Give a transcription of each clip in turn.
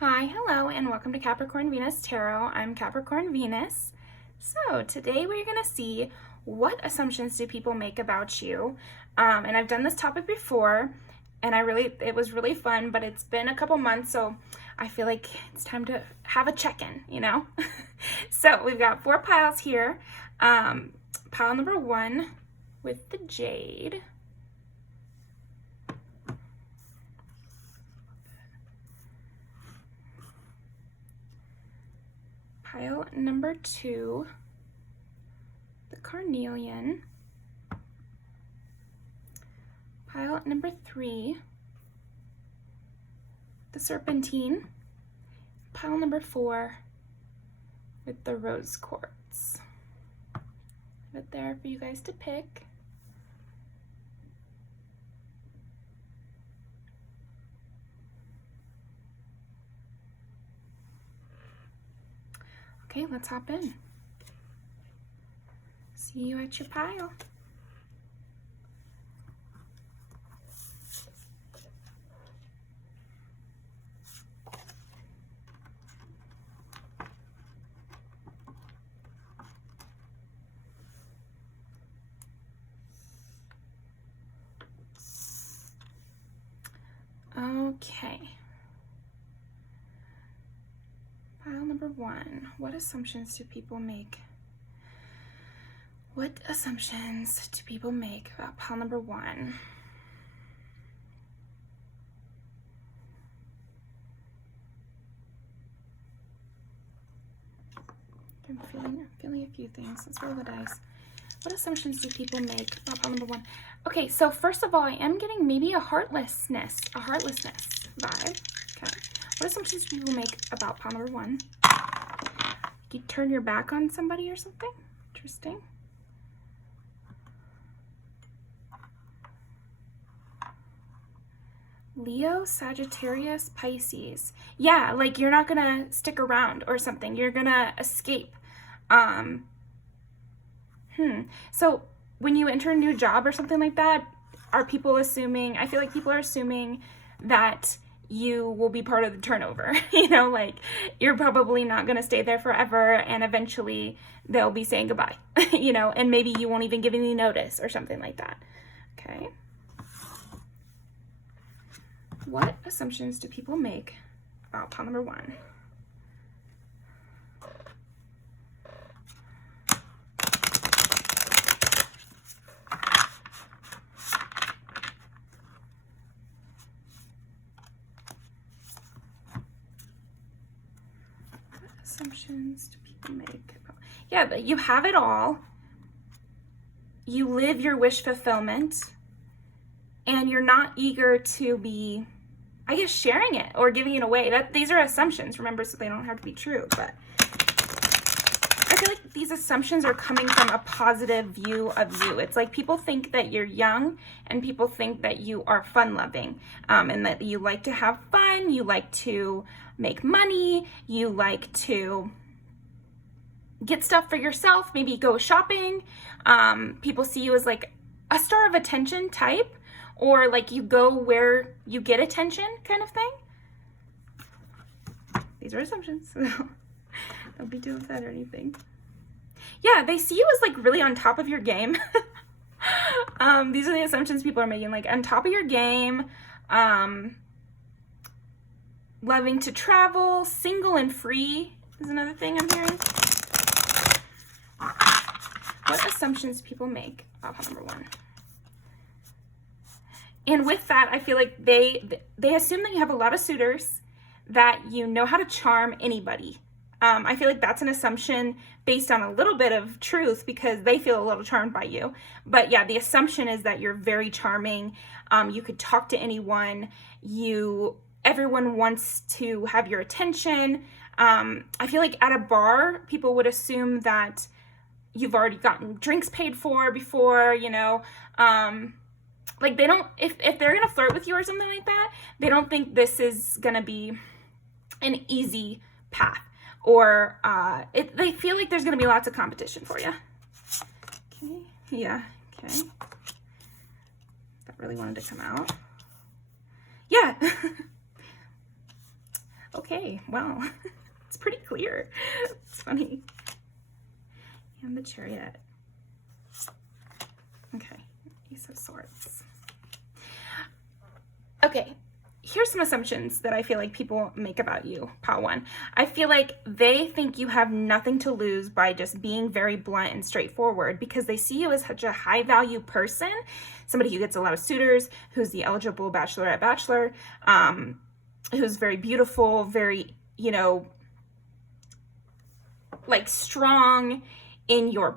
Hi, hello, and welcome to Capricorn Venus Tarot. I'm Capricorn Venus. So today we're going to see what assumptions do people make about you. And I've done this topic before, and it was really fun, but it's been a couple months, so I feel like it's time to have a check-in, you know? So we've got 4 piles here. Pile number 1 with the Jade. Pile number 2, the Carnelian. Pile number 3, the Serpentine. Pile number 4 with the Rose Quartz. Leave it there for you guys to pick. Okay, let's hop in. See you at your pile. Okay. Pile number 1. What assumptions do people make? What assumptions do people make about pile number 1? I'm feeling a few things. Let's roll the dice. What assumptions do people make about pile number 1? Okay, so first of all, I am getting maybe a heartlessness vibe. Okay. What assumptions do people make about pile number 1? You turn your back on somebody or something? Interesting. Leo, Sagittarius, Pisces. Yeah, like you're not gonna stick around or something. You're gonna escape. So when you enter a new job or something like that, are people assuming, I feel like people are assuming that you will be part of the turnover, you know, like you're probably not going to stay there forever and eventually they'll be saying goodbye, you know, and maybe you won't even give any notice or something like that. Okay. What assumptions do people make about pile number 1? Assumptions do people make? Yeah, but you have it all. You live your wish fulfillment, and you're not eager to be, I guess, sharing it or giving it away. These are assumptions, remember, so they don't have to be true, but I feel like these assumptions are coming from a positive view of you. It's like people think that you're young and people think that you are fun-loving, and that you like to have fun, you like to make money, you like to get stuff for yourself, maybe go shopping. People see you as like a star of attention type, or like you go where you get attention kind of thing. These are assumptions. Don't be too upset or anything. Yeah, they see you as like really on top of your game. These are the assumptions people are making, like on top of your game, loving to travel, single and free is another thing I'm hearing. What assumptions people make about pile number 1? And with that, I feel like they assume that you have a lot of suitors, that you know how to charm anybody. I feel like that's an assumption based on a little bit of truth because they feel a little charmed by you. But yeah, the assumption is that you're very charming. You could talk to anyone. Everyone wants to have your attention. I feel like at a bar, people would assume that you've already gotten drinks paid for before, you know. Like they don't, if they're gonna flirt with you or something like that, they don't think this is gonna be an easy path, or they feel like there's gonna be lots of competition for you. Okay, yeah, okay. That really wanted to come out. Yeah. Okay, well, it's pretty clear. It's funny. And the Chariot. Okay, Ace of Swords. Okay, here's some assumptions that I feel like people make about you, pile one. I feel like they think you have nothing to lose by just being very blunt and straightforward because they see you as such a high value person, somebody who gets a lot of suitors, who's the eligible bachelorette bachelor, who's very beautiful, very, you know, like strong in your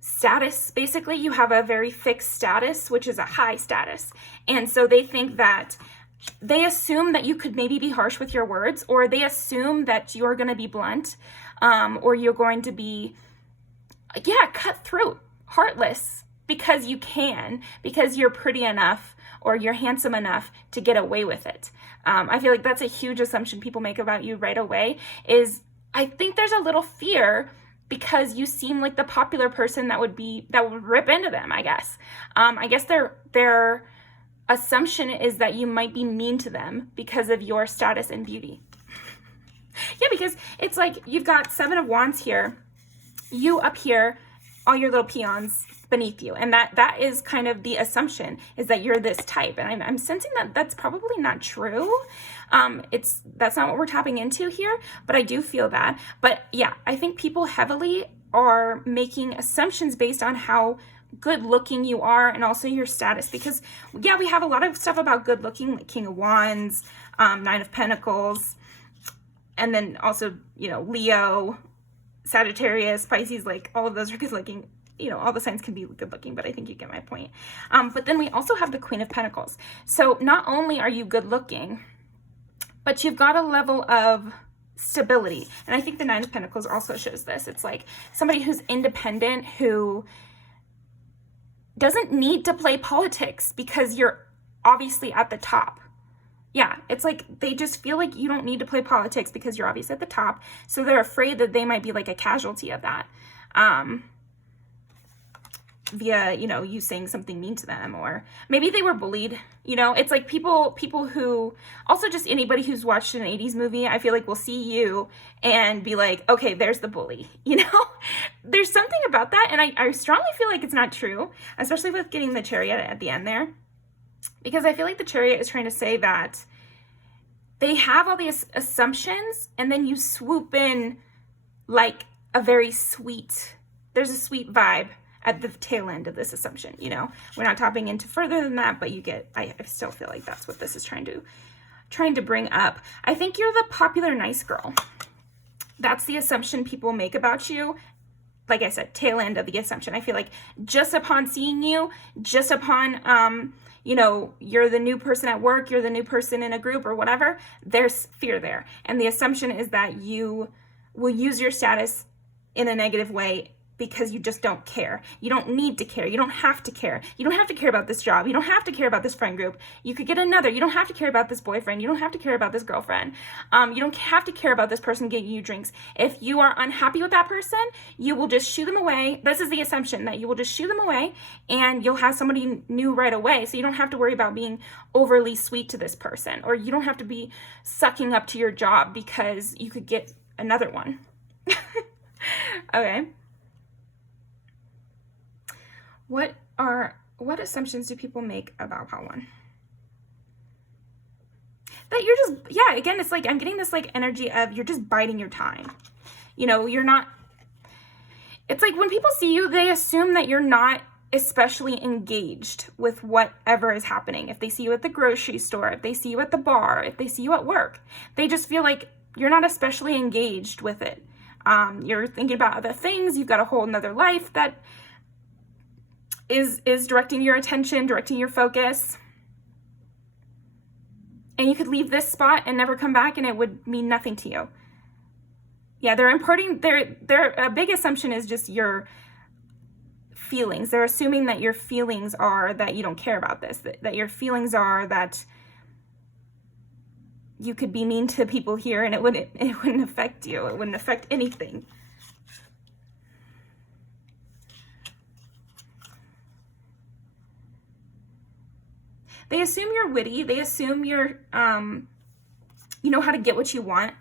status. Basically, you have a very fixed status, which is a high status. And so they think that they assume that you could maybe be harsh with your words, or they assume that you're going to be blunt, or you're going to be, cutthroat, heartless, because you can, because you're pretty enough or you're handsome enough to get away with it. I feel like that's a huge assumption people make about you right away, is I think there's a little fear because you seem like the popular person that would rip into them, I guess. I guess their assumption is that you might be mean to them because of your status and beauty. Yeah, because it's like you've got 7 of Wands here, you up here, all your little peons beneath you. And that is kind of the assumption, is that you're this type. And I'm sensing that that's probably not true. That's not what we're tapping into here, but I do feel that. But yeah, I think people heavily are making assumptions based on how good looking you are and also your status, because yeah, we have a lot of stuff about good looking, like King of Wands, 9 of Pentacles, and then also, you know, Leo, Sagittarius, Pisces, like all of those are good looking. You know, all the signs can be good looking, but I think you get my point. But then we also have the Queen of Pentacles. So not only are you good looking, but you've got a level of stability. And I think the 9 of Pentacles also shows this. It's like somebody who's independent, who doesn't need to play politics because you're obviously at the top. Yeah, it's like they just feel like you don't need to play politics because you're obviously at the top. So they're afraid that they might be like a casualty of that. Via, you know, you saying something mean to them, or maybe they were bullied. You know, it's like people who, also just anybody who's watched an 80s movie, I feel like will see you and be like, okay, there's the bully, you know? There's something about that, and I strongly feel like it's not true, especially with getting the Chariot at the end there, because I feel like the Chariot is trying to say that they have all these assumptions, and then you swoop in like a very sweet, there's a sweet vibe at the tail end of this assumption. You know, we're not tapping into further than that, but you get, I still feel like that's what this is trying to bring up. I think you're the popular nice girl. That's the assumption people make about you. Like I said, tail end of the assumption. I feel like just upon seeing you, just upon, you know, you're the new person at work, you're the new person in a group or whatever, there's fear there. And the assumption is that you will use your status in a negative way because you just don't care. You don't need to care. You don't have to care. You don't have to care about this job. You don't have to care about this friend group. You could get another. You don't have to care about this boyfriend. You don't have to care about this girlfriend. You don't have to care about this person getting you drinks. If you are unhappy with that person, you will just shoo them away. This is the assumption, that you will just shoo them away and you'll have somebody new right away. So you don't have to worry about being overly sweet to this person, or you don't have to be sucking up to your job because you could get another one. Okay. What assumptions do people make about pile one? That you're just, yeah, again, it's like, I'm getting this like energy of you're just biding your time. You know, you're not, it's like when people see you, they assume that you're not especially engaged with whatever is happening. If they see you at the grocery store, if they see you at the bar, if they see you at work, they just feel like you're not especially engaged with it. You're thinking about other things. You've got a whole nother life that is directing your attention, directing your focus. And you could leave this spot and never come back and it would mean nothing to you. Yeah, they're importing, their a big assumption is just your feelings. They're assuming that your feelings are that you don't care about this, that your feelings are that you could be mean to people here and it wouldn't affect you. It wouldn't affect anything. They assume you're witty. They assume you're, you know how to get what you want.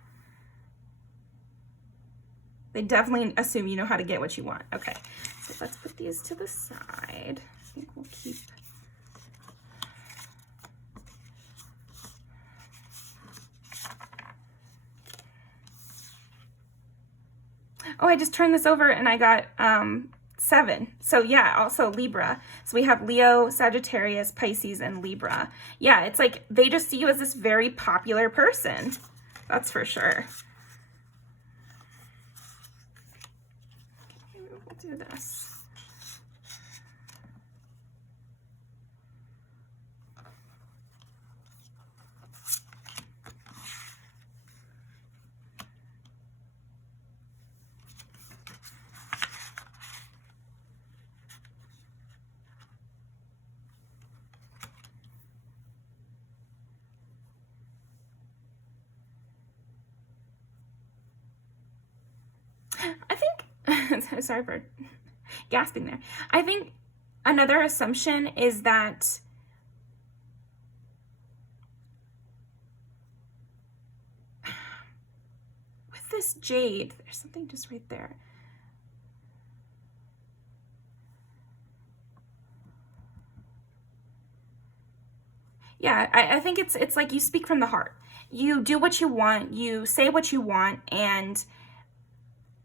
They definitely assume you know how to get what you want. Okay, so let's put these to the side. I think we'll keep... Oh, I just turned this over and I got 7. So yeah, also Libra. So we have Leo, Sagittarius, Pisces, and Libra. Yeah, it's like they just see you as this very popular person. That's for sure. Okay, we'll do this. I think, sorry for gasping there. I think another assumption is that with this jade, there's something just right there. Yeah, I think it's like you speak from the heart. You do what you want, you say what you want, and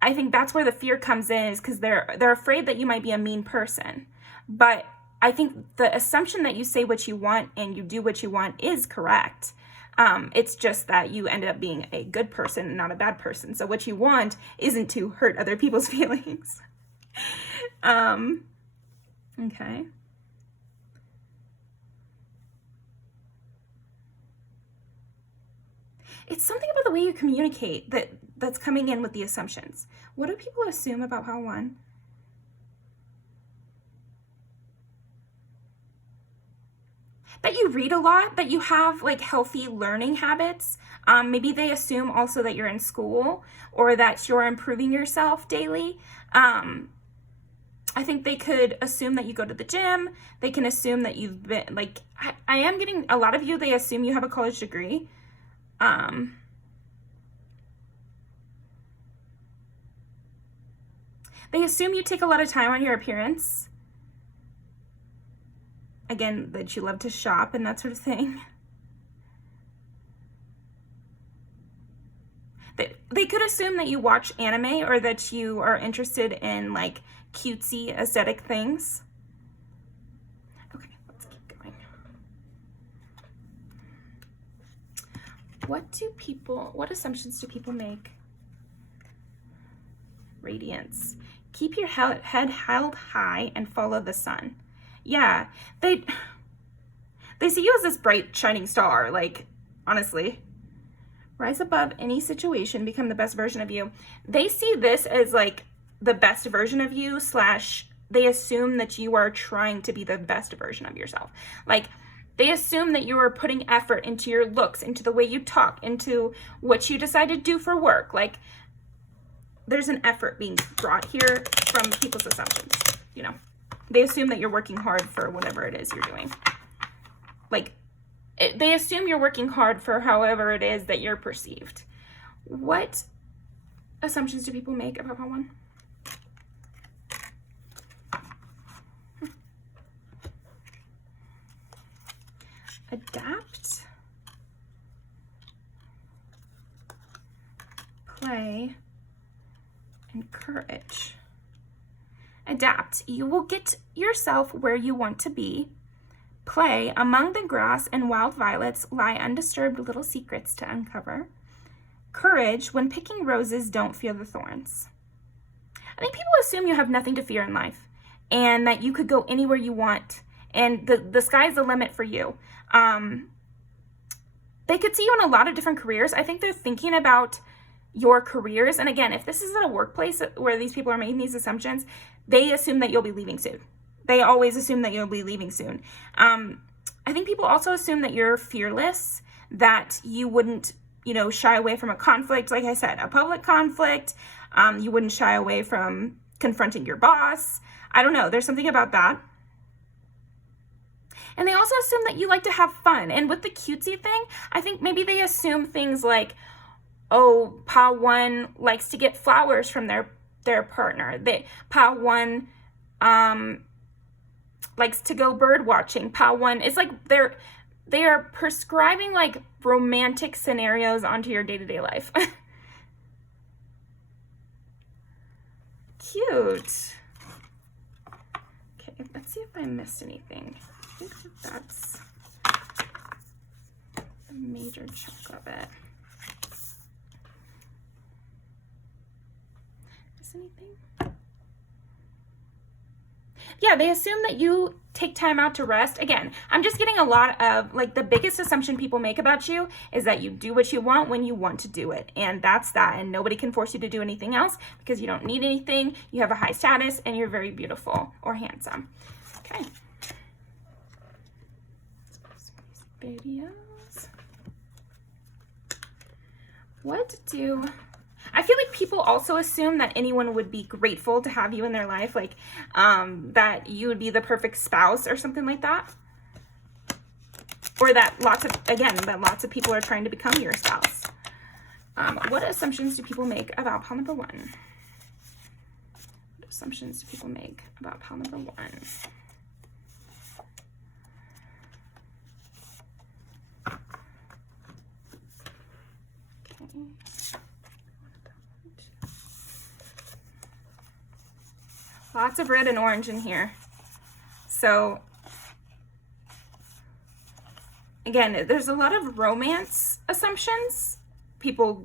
I think that's where the fear comes in, is because they're afraid that you might be a mean person. But I think the assumption that you say what you want and you do what you want is correct. It's just that you ended up being a good person and not a bad person. So what you want isn't to hurt other people's feelings. Okay. It's something about the way you communicate that's coming in with the assumptions. What do people assume about pile 1? That you read a lot, that you have like healthy learning habits. Maybe they assume also that you're in school or that you're improving yourself daily. I think they could assume that you go to the gym. They can assume that you've been like, I am getting a lot of you, they assume you have a college degree. They assume you take a lot of time on your appearance. Again, that you love to shop and that sort of thing. They could assume that you watch anime or that you are interested in like cutesy aesthetic things. Okay, let's keep going. What assumptions do people make? Radiance. Keep your head held high and follow the sun. Yeah, they see you as this bright, shining star, like, honestly. Rise above any situation, become the best version of you. They see this as, like, the best version of you / they assume that you are trying to be the best version of yourself. Like, they assume that you are putting effort into your looks, into the way you talk, into what you decide to do for work. Like, there's an effort being brought here from people's assumptions, you know. They assume that you're working hard for whatever it is you're doing. Like, they assume you're working hard for however it is that you're perceived. What assumptions do people make about pile 1? Adapt, play, and courage. Adapt. You will get yourself where you want to be. Play. Among the grass and wild violets lie undisturbed little secrets to uncover. Courage. When picking roses, don't fear the thorns. I think people assume you have nothing to fear in life and that you could go anywhere you want and the sky's the limit for you. They could see you in a lot of different careers. I think they're thinking about your careers. And again, if this is at a workplace where these people are making these assumptions, they assume that you'll be leaving soon. They always assume that you'll be leaving soon. I think people also assume that you're fearless, that you wouldn't, shy away from a conflict. Like I said, a public conflict. You wouldn't shy away from confronting your boss. I don't know. There's something about that. And they also assume that you like to have fun. And with the cutesy thing, I think maybe they assume things like, oh, Pa One likes to get flowers from their partner. Pa One likes to go bird watching. Pa One is like they are prescribing like romantic scenarios onto your day-to-day life. Cute. Okay, let's see if I missed anything. I think that's a major chunk of it. Miss anything? Yeah, they assume that you take time out to rest. Again, I'm just getting a lot of, like, the biggest assumption people make about you is that you do what you want when you want to do it. And that's that. And nobody can force you to do anything else because you don't need anything. You have a high status and you're very beautiful or handsome. Okay. Videos. I feel like people also assume that anyone would be grateful to have you in their life, like that you would be the perfect spouse or something like that. Or that lots of people are trying to become your spouse. What assumptions do people make about pile number 1? What assumptions do people make about pile number 1? Okay. Lots of red and orange in here. So, again, there's a lot of romance assumptions. People,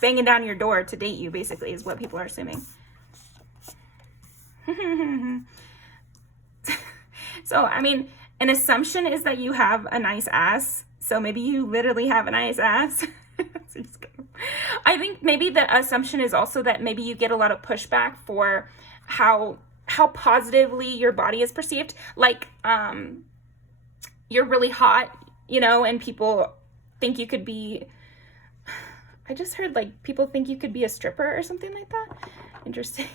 banging down your door to date you, basically, is what people are assuming. So, I mean, an assumption is that you have a nice ass. So maybe you literally have a nice ass. I think maybe the assumption is also that maybe you get a lot of pushback for how positively your body is perceived. Like, you're really hot, and people think you could be, I just heard like people think you could be a stripper or something like that. Interesting.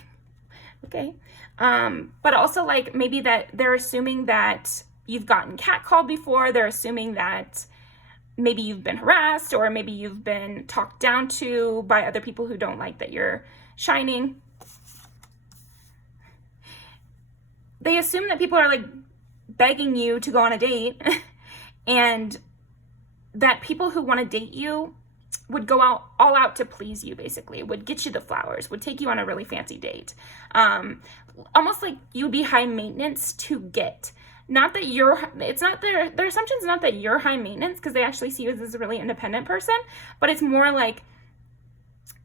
Okay. But also like maybe that they're assuming that you've gotten catcalled before. They're assuming that maybe you've been harassed or maybe you've been talked down to by other people who don't like that you're shining. They assume that people are like begging you to go on a date and that people who want to date you would go all out to please you, basically, would get you the flowers, would take you on a really fancy date. Almost like you'd be high maintenance to get. Not that their assumption's not that you're high maintenance because they actually see you as a really independent person, but it's more like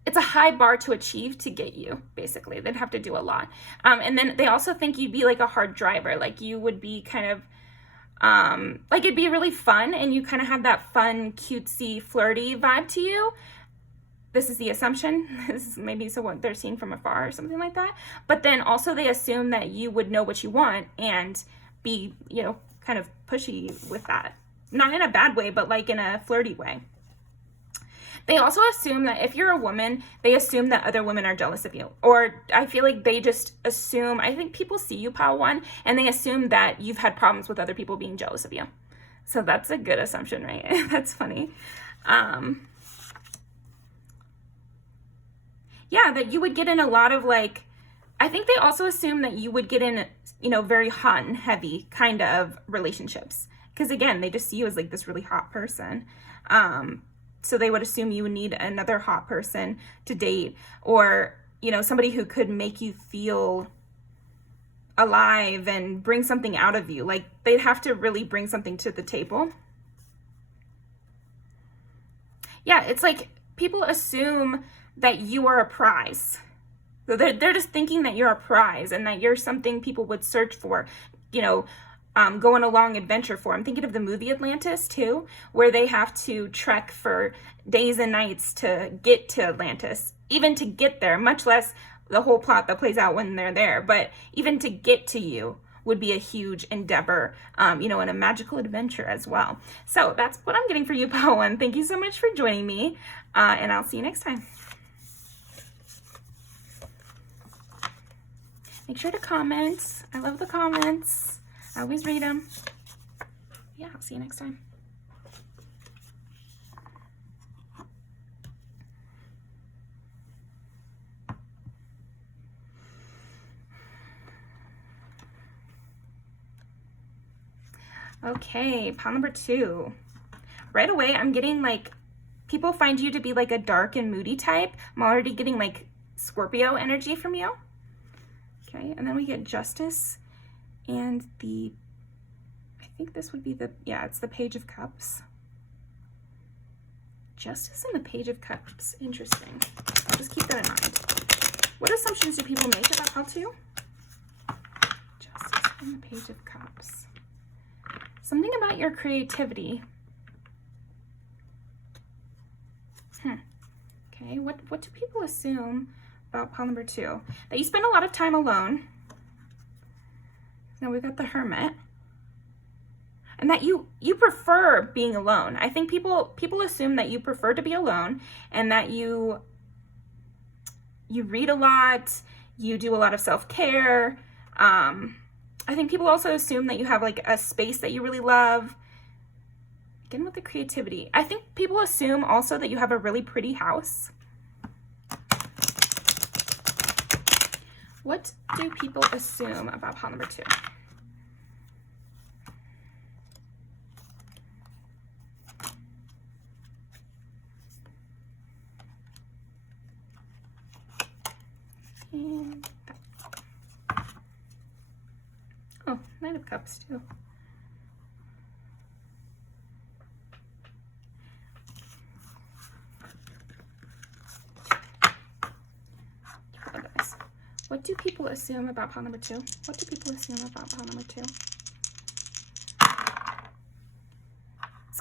it's a high bar to achieve to get you, basically. They'd have to do a lot. And then they also think you'd be like a hard driver. Like you would be kind of, like it'd be really fun and you kind of have that fun, cutesy, flirty vibe to you. This is the assumption. This is maybe so what they're seeing from afar or something like that. But then also they assume that you would know what you want and be, kind of pushy with that. Not in a bad way, but like in a flirty way. They also assume that if you're a woman, they assume that other women are jealous of you. Or I feel like they just assume, I think people see you, pile 1, and they assume that you've had problems with other people being jealous of you. So that's a good assumption, right? That's funny. Yeah, that you would get in a lot of like, I think they also assume that you would get in, very hot and heavy kind of relationships. Because again, they just see you as like this really hot person. So they would assume you would need another hot person to date or, somebody who could make you feel alive and bring something out of you. Like they'd have to really bring something to the table. Yeah, it's like people assume that you are a prize. So they're just thinking that you're a prize and that you're something people would search for, go on a long adventure for. I'm thinking of the movie Atlantis too, where they have to trek for days and nights to get to Atlantis, even to get there, much less the whole plot that plays out when they're there. But even to get to you would be a huge endeavor, and a magical adventure as well. So that's what I'm getting for you, Bowen. Thank you so much for joining me, and I'll see you next time. Make sure to comment. I love the comments. I always read them. yeah, I'll see you next time. Okay, pile number 2. Right away, I'm getting like, people find you to be like a dark and moody type. I'm already getting like Scorpio energy from you. Okay, and then we get Justice and the, I think this would be the, yeah, it's the Page of Cups. Justice and the Page of Cups, interesting. I'll just keep that in mind. What assumptions do people make about how to? Justice and the Page of Cups. Something about your creativity. Okay, what do people assume about pile number 2? That you spend a lot of time alone. Now we've got the Hermit. And that you prefer being alone. I think people assume that you prefer to be alone, and that you read a lot, you do a lot of self-care. I think people also assume that you have like a space that you really love. Again with the creativity. I think people assume also that you have a really pretty house. What do people assume about pile number 2? And that. Oh, Knight of Cups too. What do people assume about pile number 2? What do people assume about pile number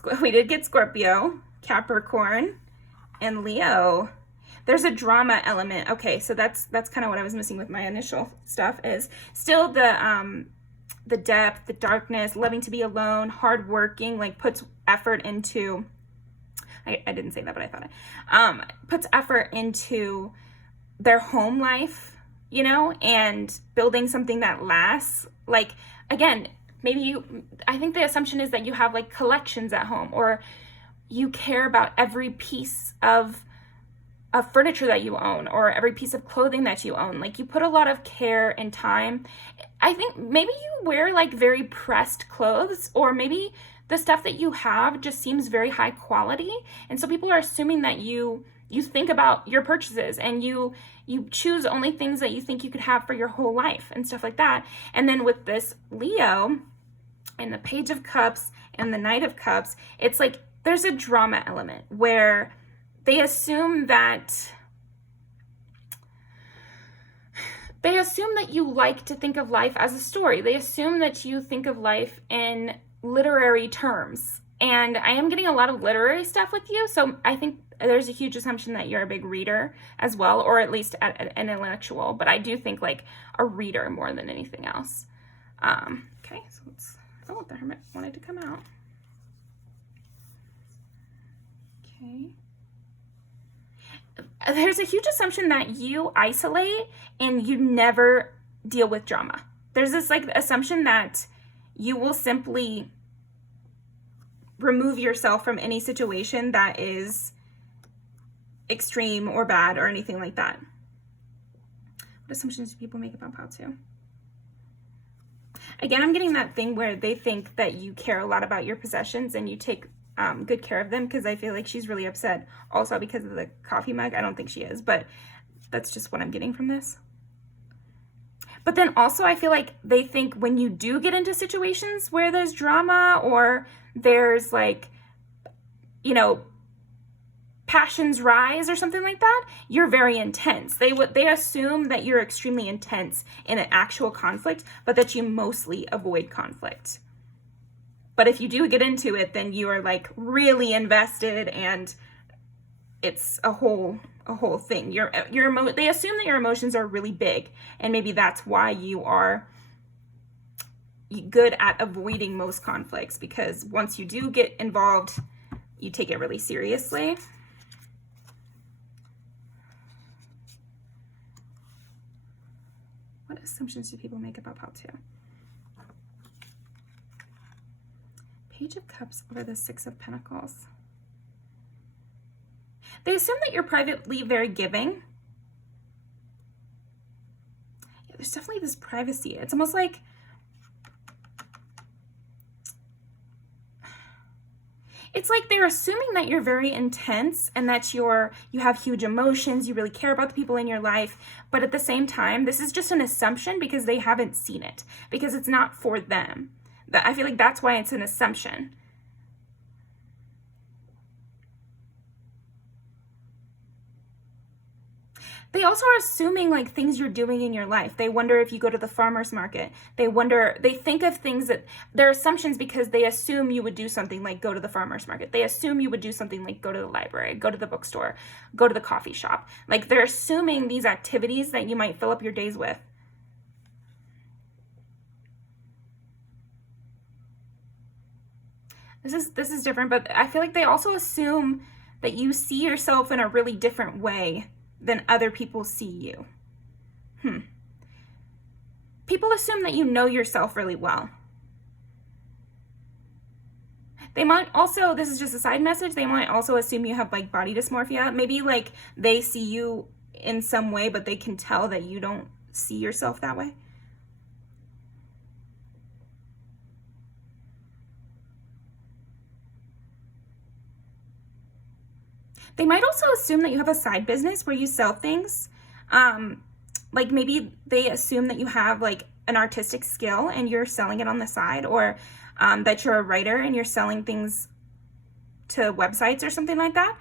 2? We did get Scorpio, Capricorn, and Leo. There's a drama element. Okay, so that's kind of what I was missing with my initial stuff, is still the depth, the darkness, loving to be alone, hardworking, like puts effort into, I didn't say that, but I thought it, puts effort into their home life, you know, and building something that lasts. Like, again, maybe I think the assumption is that you have like collections at home, or you care about every piece of furniture that you own, or every piece of clothing that you own. Like, you put a lot of care and time. I think maybe you wear like very pressed clothes, or maybe the stuff that you have just seems very high quality. And so people are assuming that you think about your purchases, and you choose only things that you think you could have for your whole life and stuff like that. And then with this Leo and the Page of Cups and the Knight of Cups, it's like there's a drama element where they assume that you like to think of life as a story. They assume that you think of life in literary terms. And I am getting a lot of literary stuff with you, so I think there's a huge assumption that you're a big reader as well, or at least an intellectual, but I do think like a reader more than anything else. Okay, so let's, oh, the Hermit wanted to come out. Okay. There's a huge assumption that you isolate and you never deal with drama. There's this like assumption that you will simply remove yourself from any situation that is extreme or bad or anything like that. What assumptions do people make about pile 2? Again, I'm getting that thing where they think that you care a lot about your possessions and you take good care of them, because I feel like she's really upset also because of the coffee mug. I don't think she is, but that's just what I'm getting from this. But then also I feel like they think when you do get into situations where there's drama, or there's like, you know, passions rise or something like that, you're very intense. They assume that you're extremely intense in an actual conflict, but that you mostly avoid conflict. But if you do get into it, then you are like really invested, and it's a whole thing. They assume that your emotions are really big, and maybe that's why you are good at avoiding most conflicts, because once you do get involved, you take it really seriously. What assumptions do people make about pile 2? Page of Cups over the Six of Pentacles. They assume that you're privately very giving. Yeah, there's definitely this privacy. It's almost like they're assuming that you're very intense and that you have huge emotions, you really care about the people in your life, but at the same time, this is just an assumption because they haven't seen it, because it's not for them. I feel like that's why it's an assumption. They also are assuming like things you're doing in your life. They wonder if you go to the farmer's market. They think of things that they're assumptions because they assume you would do something like go to the farmer's market. They assume you would do something like go to the library, go to the bookstore, go to the coffee shop. Like they're assuming these activities that you might fill up your days with. This is different, but I feel like they also assume that you see yourself in a really different way than other people see you. People assume that you know yourself really well. They might also, this is just a side message, they might also assume you have like body dysmorphia. Maybe like they see you in some way, but they can tell that you don't see yourself that way. They might also assume that you have a side business where you sell things. Like maybe they assume that you have like an artistic skill and you're selling it on the side, or that you're a writer and you're selling things to websites or something like that.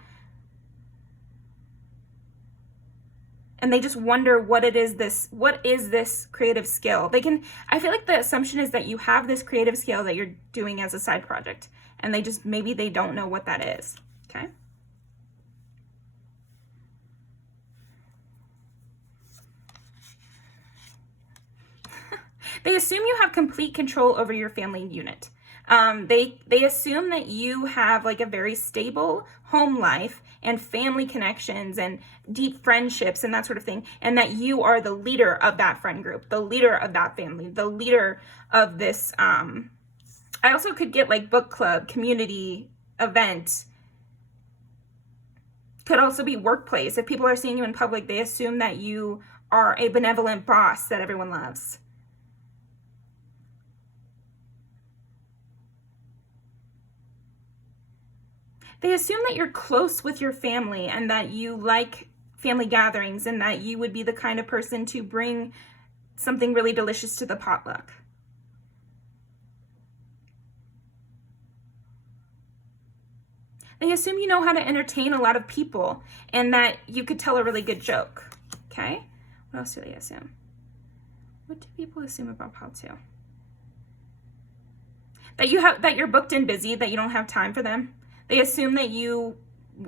And they just wonder what is this creative skill? I feel like the assumption is that you have this creative skill that you're doing as a side project, and maybe they don't know what that is, okay? They assume you have complete control over your family unit. They assume that you have like a very stable home life and family connections and deep friendships and that sort of thing, and that you are the leader of that friend group, the leader of that family, the leader of this. I also could get like book club, community event. Could also be workplace. If people are seeing you in public, they assume that you are a benevolent boss that everyone loves. They assume that you're close with your family and that you like family gatherings and that you would be the kind of person to bring something really delicious to the potluck. They assume you know how to entertain a lot of people and that you could tell a really good joke. Okay? What else do they assume? What do people assume about how to? That you're booked and busy, that you don't have time for them. They assume that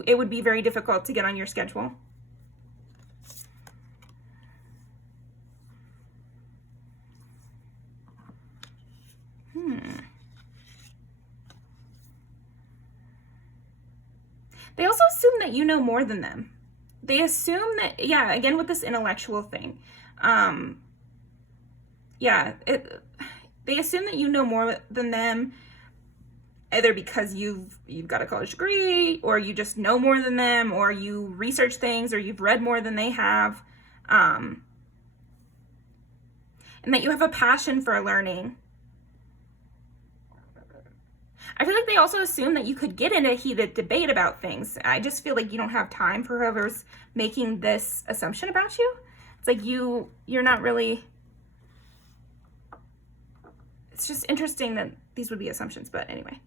it would be very difficult to get on your schedule. They also assume that you know more than them. They assume that, yeah, again with this intellectual thing. They assume that you know more than them, either because you've got a college degree, or you just know more than them, or you research things, or you've read more than they have, and that you have a passion for learning. I feel like they also assume that you could get in a heated debate about things. I just feel like you don't have time for whoever's making this assumption about you. It's like you're not really... It's just interesting that these would be assumptions, but anyway.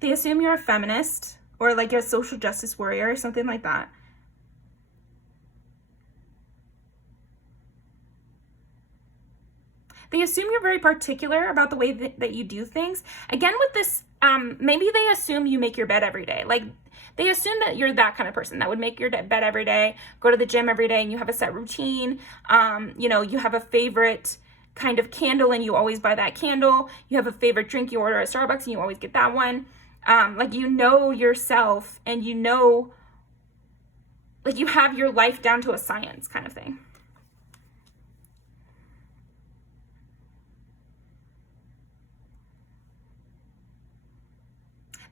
They assume you're a feminist or like a social justice warrior or something like that. They assume you're very particular about the way that you do things. Again, with this, maybe they assume you make your bed every day. Like, they assume that you're that kind of person that would make your bed every day, go to the gym every day, and you have a set routine. You have a favorite kind of candle and you always buy that candle. You have a favorite drink you order at Starbucks and you always get that one. Like, you know yourself, and you know, like, you have your life down to a science kind of thing.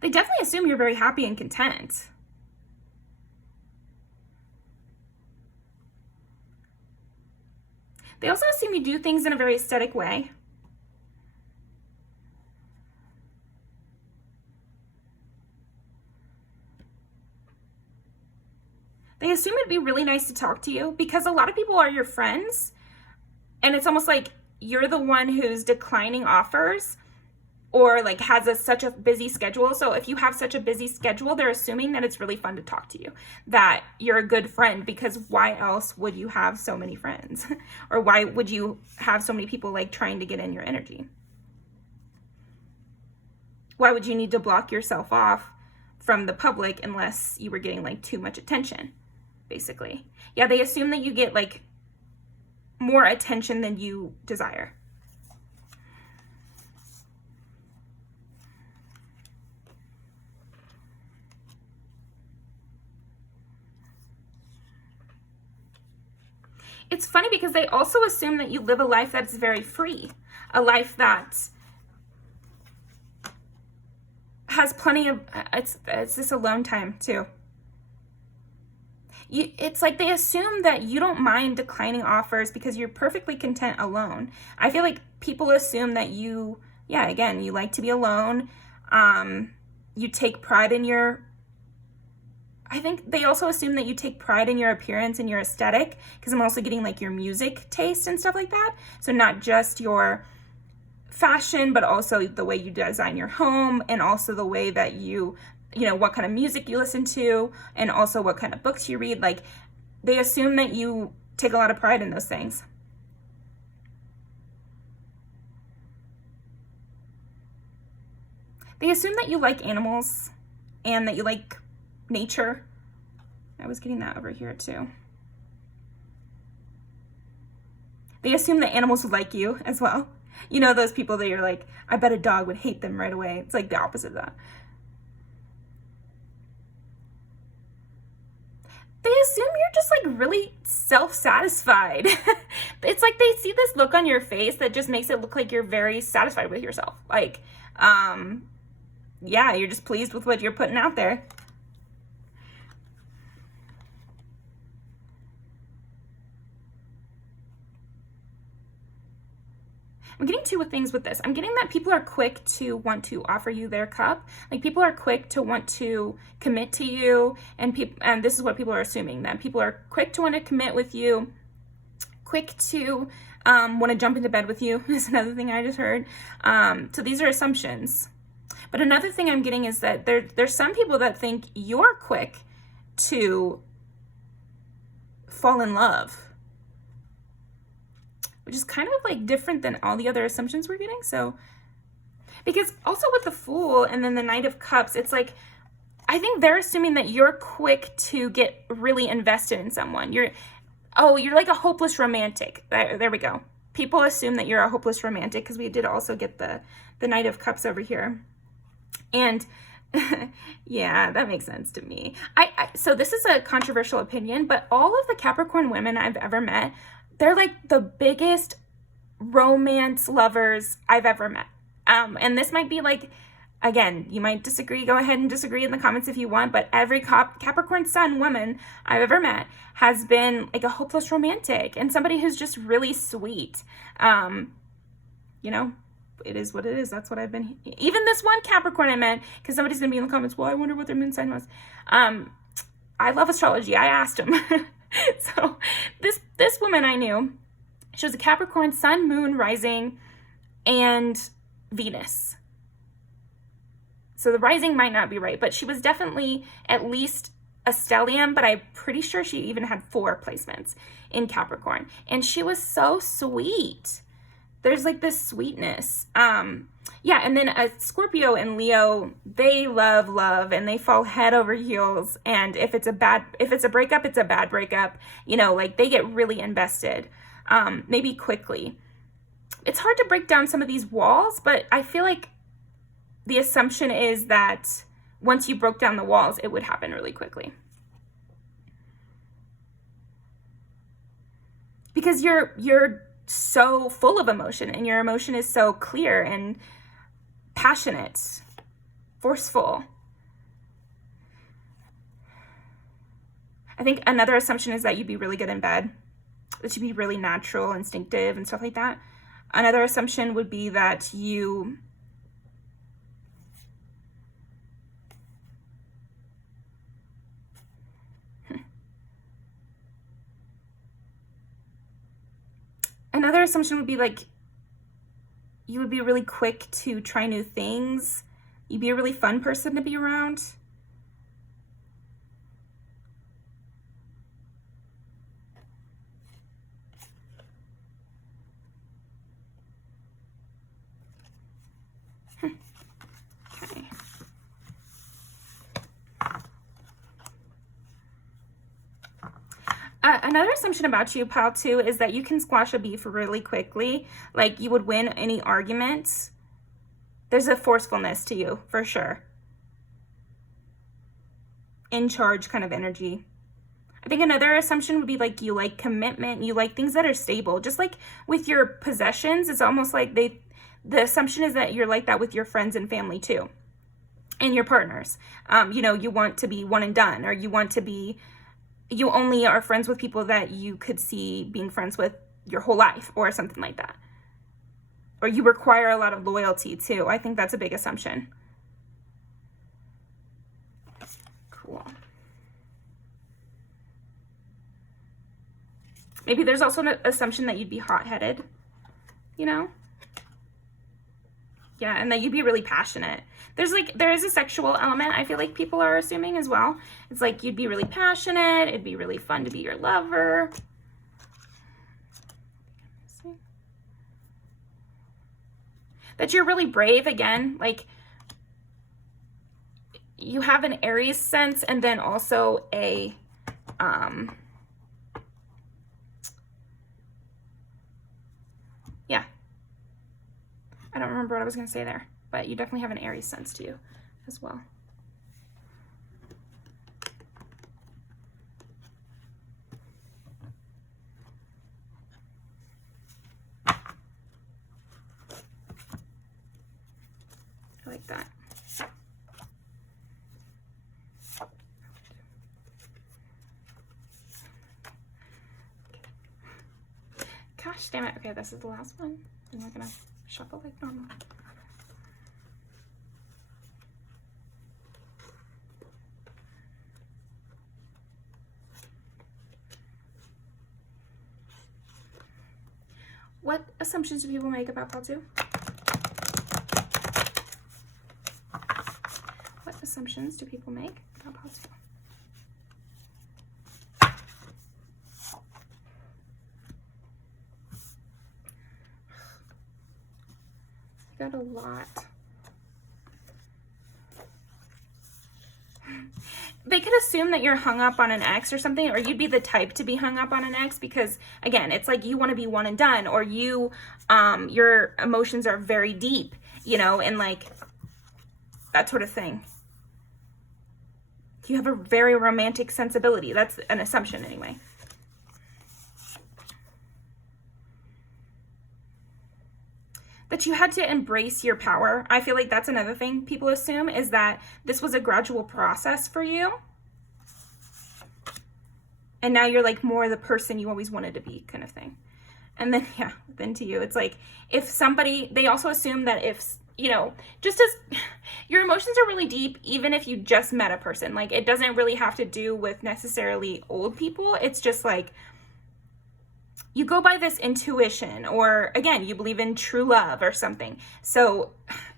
They definitely assume you're very happy and content. They also assume you do things in a very aesthetic way. They assume it'd be really nice to talk to you because a lot of people are your friends, and it's almost like you're the one who's declining offers or like has such a busy schedule. So if you have such a busy schedule, they're assuming that it's really fun to talk to you, that you're a good friend, because why else would you have so many friends? Or why would you have so many people like trying to get in your energy? Why would you need to block yourself off from the public unless you were getting like too much attention, basically? Yeah, they assume that you get like more attention than you desire. It's funny because they also assume that you live a life that's very free, a life that has plenty of, it's this alone time too. It's like they assume that you don't mind declining offers because you're perfectly content alone. I feel like people assume that you, yeah, again, you like to be alone. You take pride in your, I think they also assume that you take pride in your appearance and your aesthetic, because I'm also getting like your music taste and stuff like that. So not just your fashion, but also the way you design your home, and also the way that you know, what kind of music you listen to, and also what kind of books you read. Like, they assume that you take a lot of pride in those things. They assume that you like animals and that you like nature. I was getting that over here too. They assume that animals would like you as well. You know, those people that you're like, I bet a dog would hate them right away. It's like the opposite of that. They assume you're just like really self-satisfied. It's like they see this look on your face that just makes it look like you're very satisfied with yourself. Like, yeah, you're just pleased with what you're putting out there. I'm getting two things with this. I'm getting that people are quick to want to offer you their cup. Like, people are quick to want to commit to you, and this is what people are assuming, that people are quick to want to commit with you, quick to want to jump into bed with you is another thing I just heard. So these are assumptions. But another thing I'm getting is that there's some people that think you're quick to fall in love, which is kind of like different than all the other assumptions we're getting. So, because also with the Fool and then the Knight of Cups, it's like, I think they're assuming that you're quick to get really invested in someone. You're like a hopeless romantic. There we go. People assume that you're a hopeless romantic, because we did also get the Knight of Cups over here. And yeah, that makes sense to me. So this is a controversial opinion, but all of the Capricorn women I've ever met, they're like the biggest romance lovers I've ever met. And this might be like, again, you might disagree. Go ahead and disagree in the comments if you want. But every Capricorn sun woman I've ever met has been like a hopeless romantic and somebody who's just really sweet. You know, it is what it is. That's what I've been. Even this one Capricorn I met, because somebody's going to be in the comments, well, I wonder what their moon sign was. I love astrology. I asked him. So this woman I knew, she was a Capricorn sun, moon, rising, and Venus. So the rising might not be right, but she was definitely at least a stellium, but I'm pretty sure she even had 4 placements in Capricorn. And she was so sweet. There's like this sweetness. Yeah, and then a Scorpio and Leo, they love, and they fall head over heels. And if it's a breakup, it's a bad breakup. You know, like they get really invested, maybe quickly. It's hard to break down some of these walls, but I feel like the assumption is that once you broke down the walls, it would happen really quickly. Because you're so full of emotion, and your emotion is so clear and passionate, forceful. I think another assumption is that you'd be really good in bed, that you'd be really natural, instinctive, and stuff like that. Another assumption would be that you another assumption would be like you would be really quick to try new things. You'd be a really fun person to be around. Okay. Another assumption about you, pile 2, is that you can squash a beef really quickly. Like, you would win any argument. There's a forcefulness to you, for sure. In charge kind of energy. I think another assumption would be like you like commitment, you like things that are stable. Just like with your possessions, it's almost like the assumption is that you're like that with your friends and family too, and your partners. You want to be one and done, or you only are friends with people that you could see being friends with your whole life, or something like that. Or you require a lot of loyalty too. I think that's a big assumption. Cool. Maybe there's also an assumption that you'd be hot-headed, Yeah, and that you'd be really passionate. There is a sexual element I feel like people are assuming as well. It's like you'd be really passionate. It'd be really fun to be your lover. That you're really brave again. Like, you have an Aries sense and then also a, yeah. I don't remember what I was going to say there, but you definitely have an Aries sense to you as well. I like that. Gosh damn it. Okay, this is the last one. And we're going to shuffle like normal. What assumptions do people make about pile 2? What assumptions do people make about pile 2? I got a lot. They could assume that you're hung up on an ex or something, or you'd be the type to be hung up on an ex because, again, it's like you want to be one and done, or your emotions are very deep, and like that sort of thing. You have a very romantic sensibility. That's an assumption anyway. That you had to embrace your power. I feel like that's another thing people assume, is that this was a gradual process for you. And now you're like more the person you always wanted to be, kind of thing. And then, yeah, then to you, it's like if somebody, they also assume that if, just as your emotions are really deep, even if you just met a person, like it doesn't really have to do with necessarily old people. It's just like, you go by this intuition, or again, you believe in true love or something. So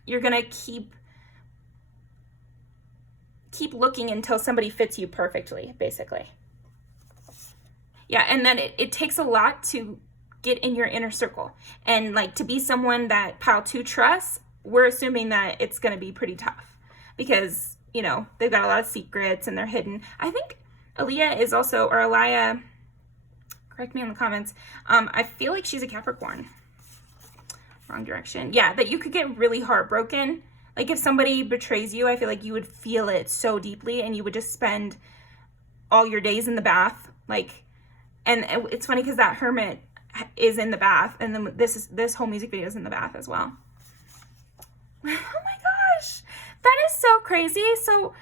you're going to keep looking until somebody fits you perfectly, basically. Yeah. And then it takes a lot to get in your inner circle, and like to be someone that pile 2 trusts. We're assuming that it's going to be pretty tough because, they've got a lot of secrets and they're hidden. I think Aaliyah is also, or Aliyah, correct me in the comments. I feel like she's a Capricorn. Wrong direction. Yeah, that you could get really heartbroken. Like if somebody betrays you, I feel like you would feel it so deeply and you would just spend all your days in the bath. And it's funny because that hermit is in the bath, and then this whole music video is in the bath as well. Oh my gosh, that is so crazy. So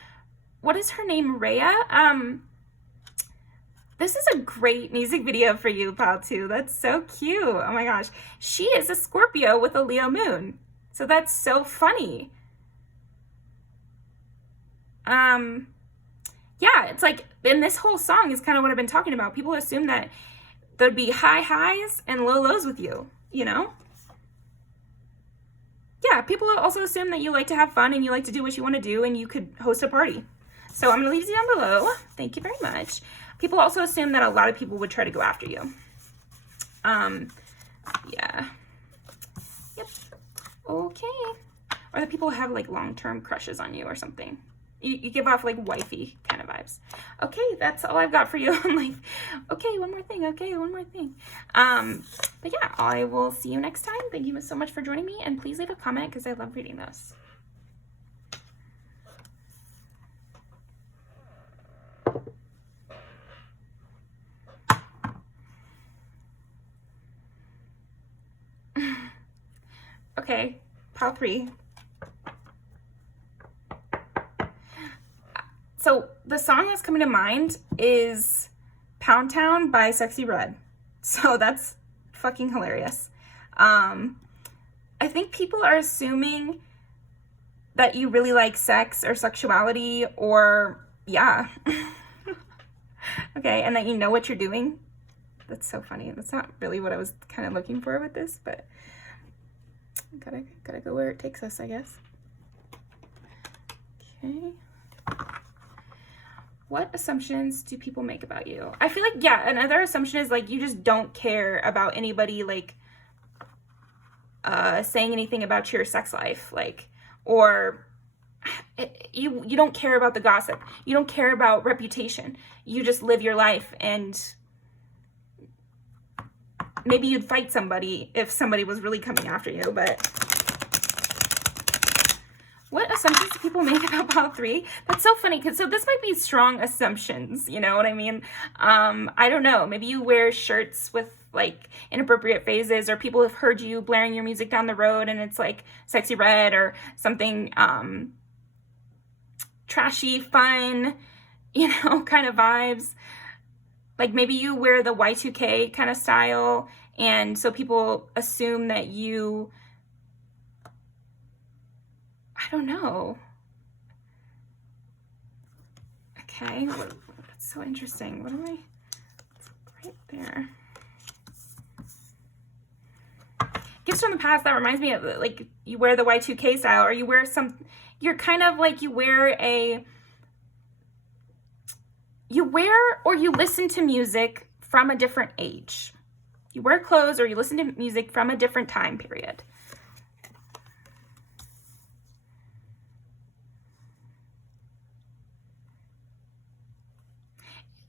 what is her name? Rhea? This is a great music video for you, pal, too. That's so cute. Oh my gosh. She is a Scorpio with a Leo moon. So that's so funny. Yeah, it's like, and this whole song is kind of what I've been talking about. People assume that there'd be high highs and low lows with you, you know? Yeah, people also assume that you like to have fun and you like to do what you want to do and you could host a party. So I'm going to leave you down below. Thank you very much. People also assume that a lot of people would try to go after you. Yeah. Yep. Okay. Or that people have like long-term crushes on you or something. You give off like wifey kind of vibes. Okay, that's all I've got for you. I'm like, okay, one more thing. Okay, one more thing. But yeah, I will see you next time. Thank you so much for joining me, and please leave a comment because I love reading those. Okay, pile 3. So the song that's coming to mind is Pound Town by Sexy Red. So that's fucking hilarious. I think people are assuming that you really like sex or sexuality or, yeah. Okay, and that you know what you're doing. That's so funny. That's not really what I was kind of looking for with this, but gotta go where it takes us, I guess. Okay. What assumptions do people make about you? I feel like, yeah, another assumption is like you just don't care about anybody like saying anything about your sex life, like, or you don't care about the gossip. You don't care about reputation. You just live your life, and maybe you'd fight somebody if somebody was really coming after you, but what assumptions do people make about pile 3? That's so funny, because so this might be strong assumptions, you know what I mean? I don't know, maybe you wear shirts with like inappropriate phrases, or people have heard you blaring your music down the road and it's like Sexy Red or something trashy, fun, you know, kind of vibes. Like maybe you wear the Y2K kind of style, and so people assume that you, I don't know. Okay, that's so interesting. What am I? It's right there. Gifts from the past, that reminds me of like you wear the Y2K style, or you wear you're kind of like you wear or you listen to music from a different age. You wear clothes or you listen to music from a different time period.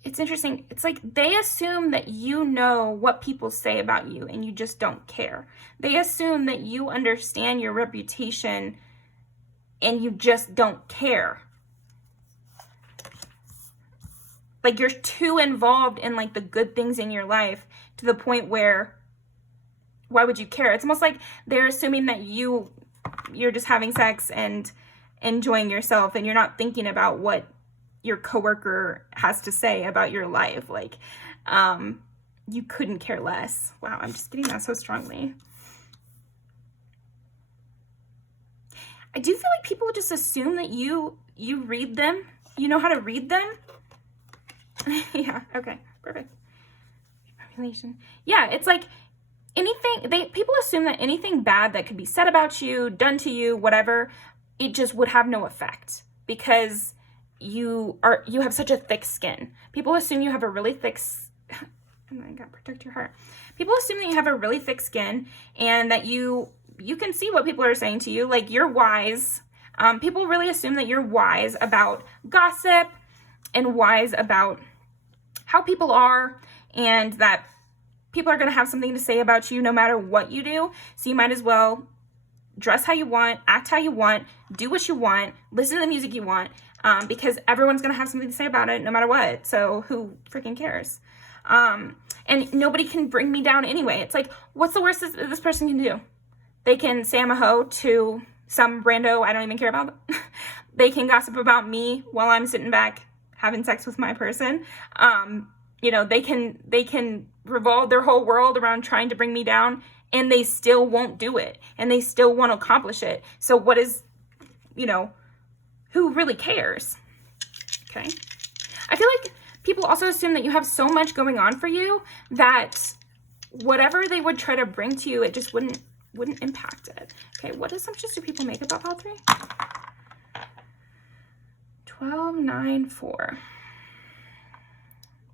It's interesting. It's like they assume that you know what people say about you and you just don't care. They assume that you understand your reputation and you just don't care. Like you're too involved in like the good things in your life to the point where why would you care? It's almost like they're assuming that you're just having sex and enjoying yourself and you're not thinking about what your coworker has to say about your life. Like, you couldn't care less. Wow, I'm just getting that so strongly. I do feel like people just assume that you read them. You know how to read them. Yeah, okay, perfect. Population. Yeah, it's like anything, people assume that anything bad that could be said about you, done to you, whatever, it just would have no effect because you have such a thick skin. People assume you have a really thick, oh my God, protect your heart. People assume that you have a really thick skin and that you can see what people are saying to you. Like you're wise. People really assume that you're wise about gossip and wise about how people are, and that people are going to have something to say about you no matter what you do. So you might as well dress how you want, act how you want, do what you want, listen to the music you want, because everyone's going to have something to say about it no matter what. So who freaking cares? And nobody can bring me down anyway. It's like, what's the worst this person can do? They can say I'm a hoe to some rando I don't even care about. They can gossip about me while I'm sitting back having sex with my person. you know, they can revolve their whole world around trying to bring me down, and they still won't do it, and they still won't accomplish it. So what is, you know, who really cares? Okay. I feel like people also assume that you have so much going on for you that whatever they would try to bring to you, it just wouldn't impact it. Okay, what assumptions do people make about pile 3? 12, 9, 4.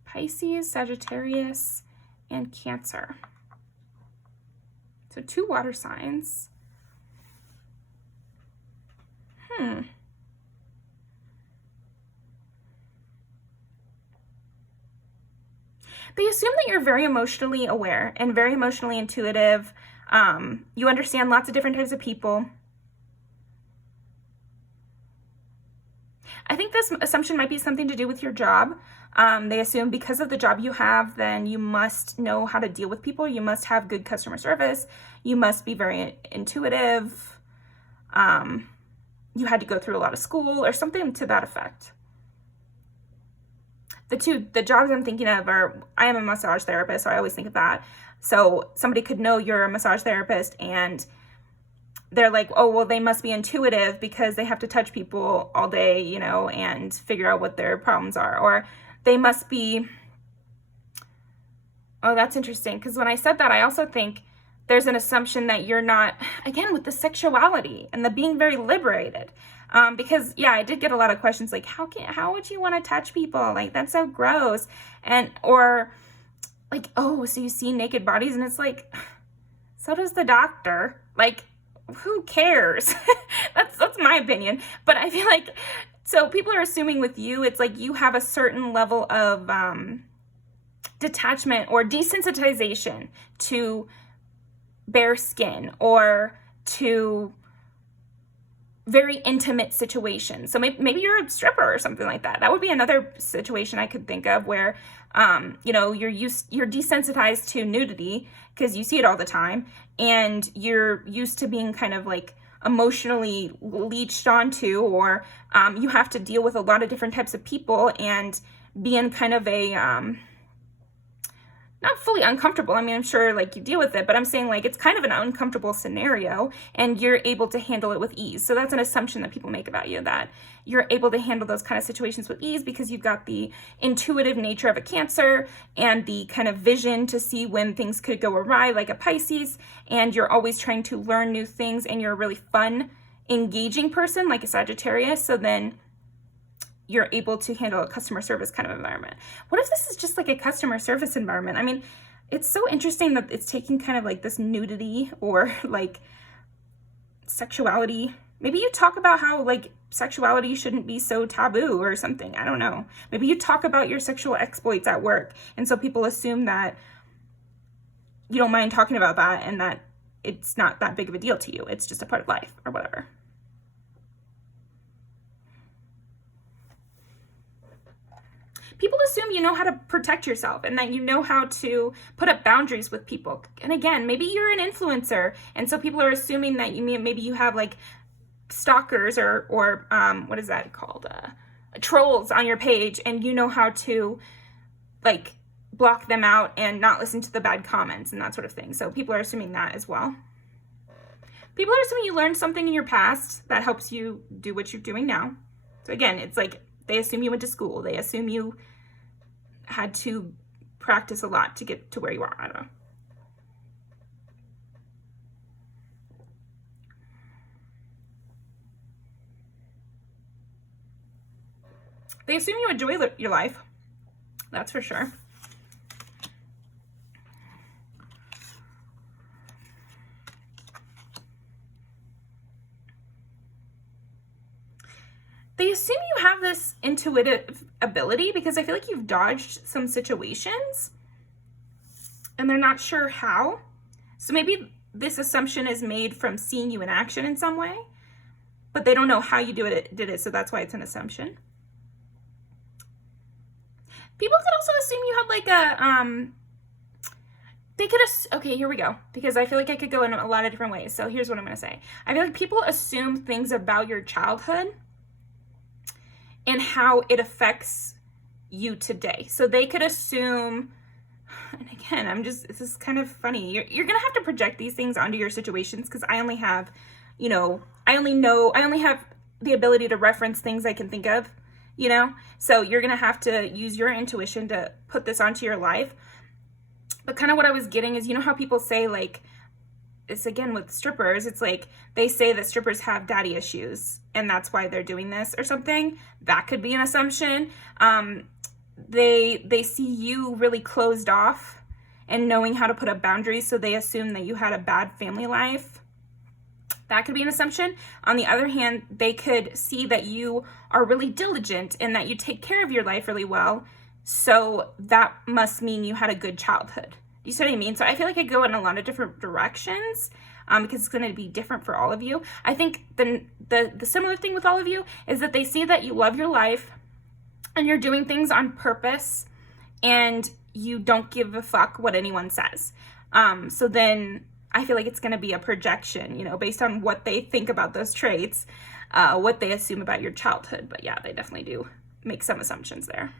Pisces, Sagittarius, and Cancer. So 2 water signs. They assume that you're very emotionally aware and very emotionally intuitive. You understand lots of different types of people. I think this assumption might be something to do with your job. They assume because of the job you have, then you must know how to deal with people. You must have good customer service. You must be very intuitive. You had to go through a lot of school or something to that effect. The jobs I'm thinking of are, I am a massage therapist, so I always think of that. So somebody could know you're a massage therapist and they're like, oh, well, they must be intuitive because they have to touch people all day, you know, and figure out what their problems are. Or they must be, oh, that's interesting. Because when I said that, I also think there's an assumption that you're not, again, with the sexuality and the being very liberated. Because, yeah, I did get a lot of questions like, how would you want to touch people? Like, that's so gross. Or like, oh, so you see naked bodies? And it's like, so does the doctor. Like, who cares? That's my opinion. But I feel like, so people are assuming with you, it's like you have a certain level of detachment or desensitization to bare skin or to very intimate situations. So maybe you're a stripper or something like that. That would be another situation I could think of where, you know, you're desensitized to nudity because you see it all the time, and you're used to being kind of like emotionally leeched onto, or you have to deal with a lot of different types of people and be in kind of a not fully uncomfortable. I mean, I'm sure like you deal with it, but I'm saying like it's kind of an uncomfortable scenario and you're able to handle it with ease. So that's an assumption that people make about you, that you're able to handle those kind of situations with ease because you've got the intuitive nature of a Cancer and the kind of vision to see when things could go awry like a Pisces, and you're always trying to learn new things, and you're a really fun, engaging person like a Sagittarius. So then you're able to handle a customer service kind of environment. What if this is just like a customer service environment? I mean, it's so interesting that it's taking kind of like this nudity or like sexuality. Maybe you talk about how like sexuality shouldn't be so taboo or something. I don't know. Maybe you talk about your sexual exploits at work, and so people assume that you don't mind talking about that and that it's not that big of a deal to you. It's just a part of life or whatever. People assume you know how to protect yourself and that you know how to put up boundaries with people. And again, maybe you're an influencer, and so people are assuming that maybe you have like stalkers or what is that called? Trolls on your page, and you know how to like block them out and not listen to the bad comments and that sort of thing. So people are assuming that as well. People are assuming you learned something in your past that helps you do what you're doing now. So again, it's like they assume you went to school. They assume you had to practice a lot to get to where you are. I don't know. They assume you enjoy your life. That's for sure. They assume you have this intuitive ability because I feel like you've dodged some situations and they're not sure how. So maybe this assumption is made from seeing you in action in some way, but they don't know how you did it, so that's why it's an assumption. People could also assume you had like a, okay, here we go, because I feel like I could go in a lot of different ways. So here's what I'm going to say. I feel like people assume things about your childhood and how it affects you today. So they could assume, and again, this is kind of funny. You're going to have to project these things onto your situations, because I only have, I only have the ability to reference things I can think of, so you're going to have to use your intuition to put this onto your life. But kind of what I was getting is, how people say, like, it's again with strippers, it's like they say that strippers have daddy issues and that's why they're doing this or something. That could be an assumption. They see you really closed off and knowing how to put up boundaries, so they assume that you had a bad family life. That could be an assumption. On the other hand, they could see that you are really diligent and that you take care of your life really well, so that must mean you had a good childhood. You see what I mean? So I feel like I go in a lot of different directions, because it's going to be different for all of you. I think the similar thing with all of you is that they see that you love your life and you're doing things on purpose and you don't give a fuck what anyone says. So then I feel like it's going to be a projection, based on what they think about those traits, what they assume about your childhood. But yeah, they definitely do make some assumptions there.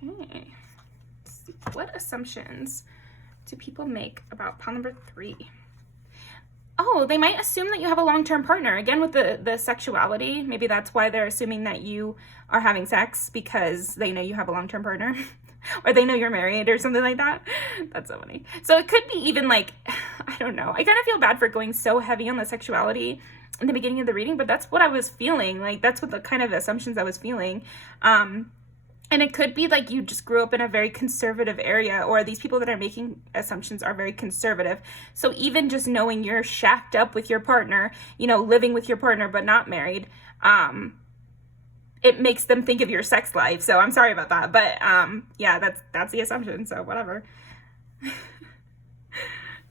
Okay. Let's see. What assumptions do people make about pile number 3? Oh, they might assume that you have a long-term partner. Again, with the sexuality, maybe that's why they're assuming that you are having sex, because they know you have a long-term partner. Or they know you're married or something like that. That's so funny. So it could be even like, I don't know. I kind of feel bad for going so heavy on the sexuality in the beginning of the reading, but that's what I was feeling. Like, that's what the kind of assumptions I was feeling. And it could be like you just grew up in a very conservative area, or these people that are making assumptions are very conservative. So even just knowing you're shacked up with your partner, living with your partner but not married, it makes them think of your sex life. So I'm sorry about that. But yeah, that's the assumption. So whatever.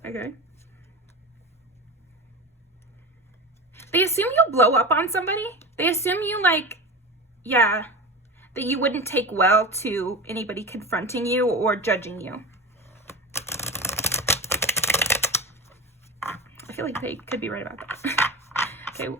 Okay. They assume you'll blow up on somebody. They assume you that you wouldn't take well to anybody confronting you or judging you. I feel like they could be right about that. Okay.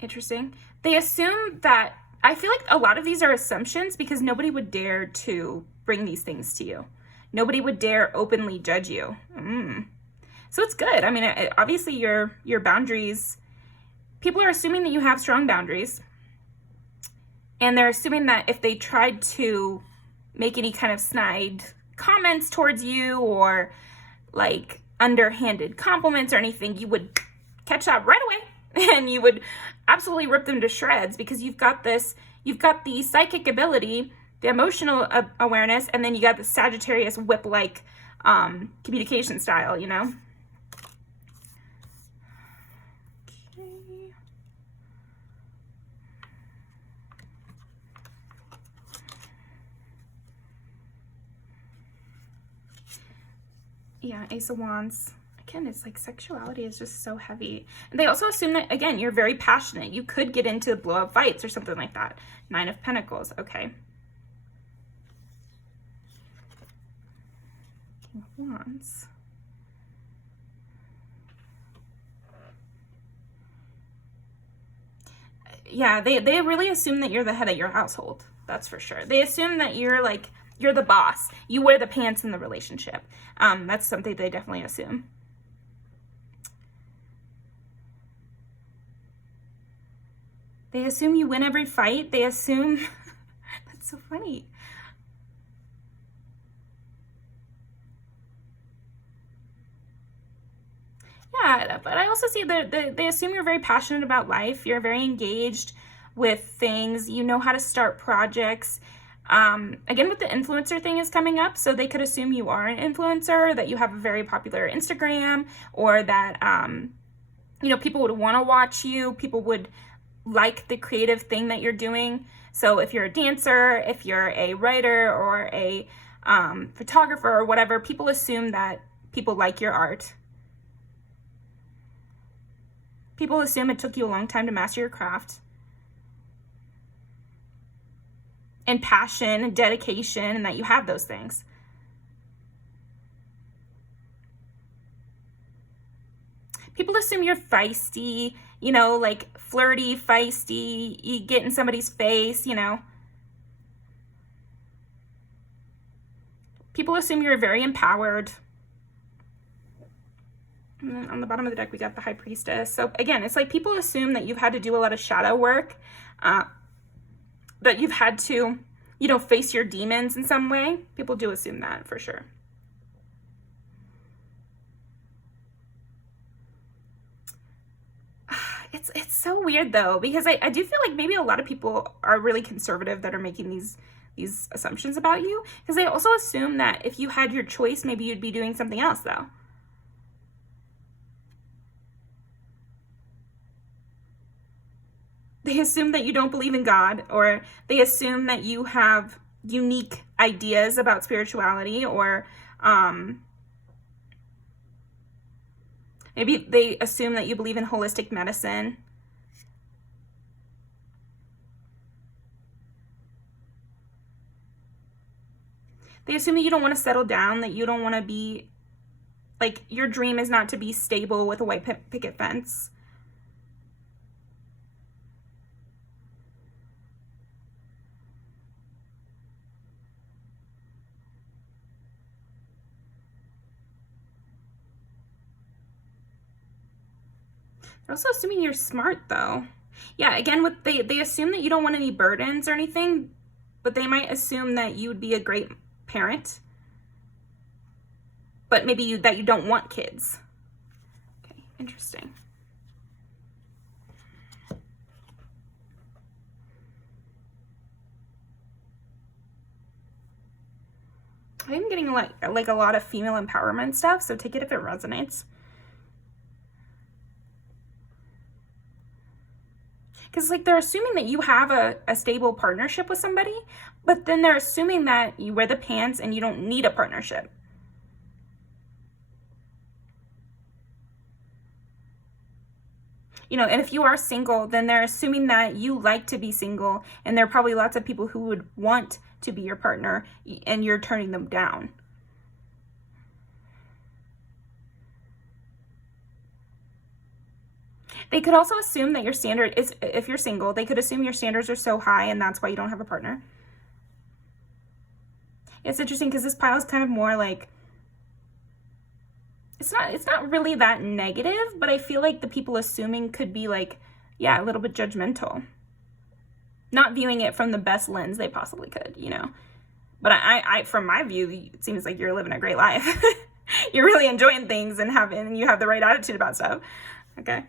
Interesting. They assume that, I feel like a lot of these are assumptions because nobody would dare to bring these things to you. Nobody would dare openly judge you. So it's good. I mean, obviously your boundaries, people are assuming that you have strong boundaries. And they're assuming that if they tried to make any kind of snide comments towards you or like underhanded compliments or anything, you would catch that right away and you would absolutely rip them to shreds, because you've got the psychic ability, the emotional awareness, and then you got the Sagittarius whip-like communication style, Yeah, Ace of Wands. Again, it's like sexuality is just so heavy. And they also assume that, again, you're very passionate. You could get into blow-up fights or something like that. 9 of Pentacles. Okay. King of Wands. Yeah, they really assume that you're the head of your household. That's for sure. They assume that you're the boss. You wear the pants in the relationship. That's something they definitely assume. They assume you win every fight. They assume, that's so funny. Yeah, but I also see that they assume you're very passionate about life. You're very engaged with things. You know how to start projects. Again, with the influencer thing is coming up, so they could assume you are an influencer, that you have a very popular Instagram, or that, people would want to watch you. People would like the creative thing that you're doing. So if you're a dancer, if you're a writer or a photographer or whatever, people assume that people like your art. People assume it took you a long time to master your craft. And passion and dedication, and that you have those things. People assume you're feisty, you know, like flirty, feisty, you get in somebody's face, you know. People assume you're very empowered. And then on the bottom of the deck, we got the High Priestess. So again, it's like people assume that you've had to do a lot of shadow work, that you've had to, you know, face your demons in some way. People do assume that for sure. It's so weird though, because I do feel like maybe a lot of people are really conservative that are making these assumptions about you, because they also assume that if you had your choice, maybe you'd be doing something else though. They assume that you don't believe in God, or they assume that you have unique ideas about spirituality, or maybe they assume that you believe in holistic medicine. They assume that you don't want to settle down, that you don't want to be, like, your dream is not to be stable with a white picket fence. They're also assuming you're smart though. Yeah, again, they assume that you don't want any burdens or anything, but they might assume that you would be a great parent, but maybe that you don't want kids. Okay, interesting. I'm getting like a lot of female empowerment stuff, so take it if it resonates. Because like they're assuming that you have a stable partnership with somebody, but then they're assuming that you wear the pants and you don't need a partnership. You know, and if you are single, then they're assuming that you like to be single, and there are probably lots of people who would want to be your partner, and you're turning them down. They could also assume that your standard is, if you're single, they could assume your standards are so high and that's why you don't have a partner. It's interesting because this pile is kind of more like, it's not really that negative, but I feel like the people assuming could be like, yeah, a little bit judgmental. Not viewing it from the best lens they possibly could, you know. But I from my view, it seems like you're living a great life. You're really enjoying things and you have the right attitude about stuff. Okay.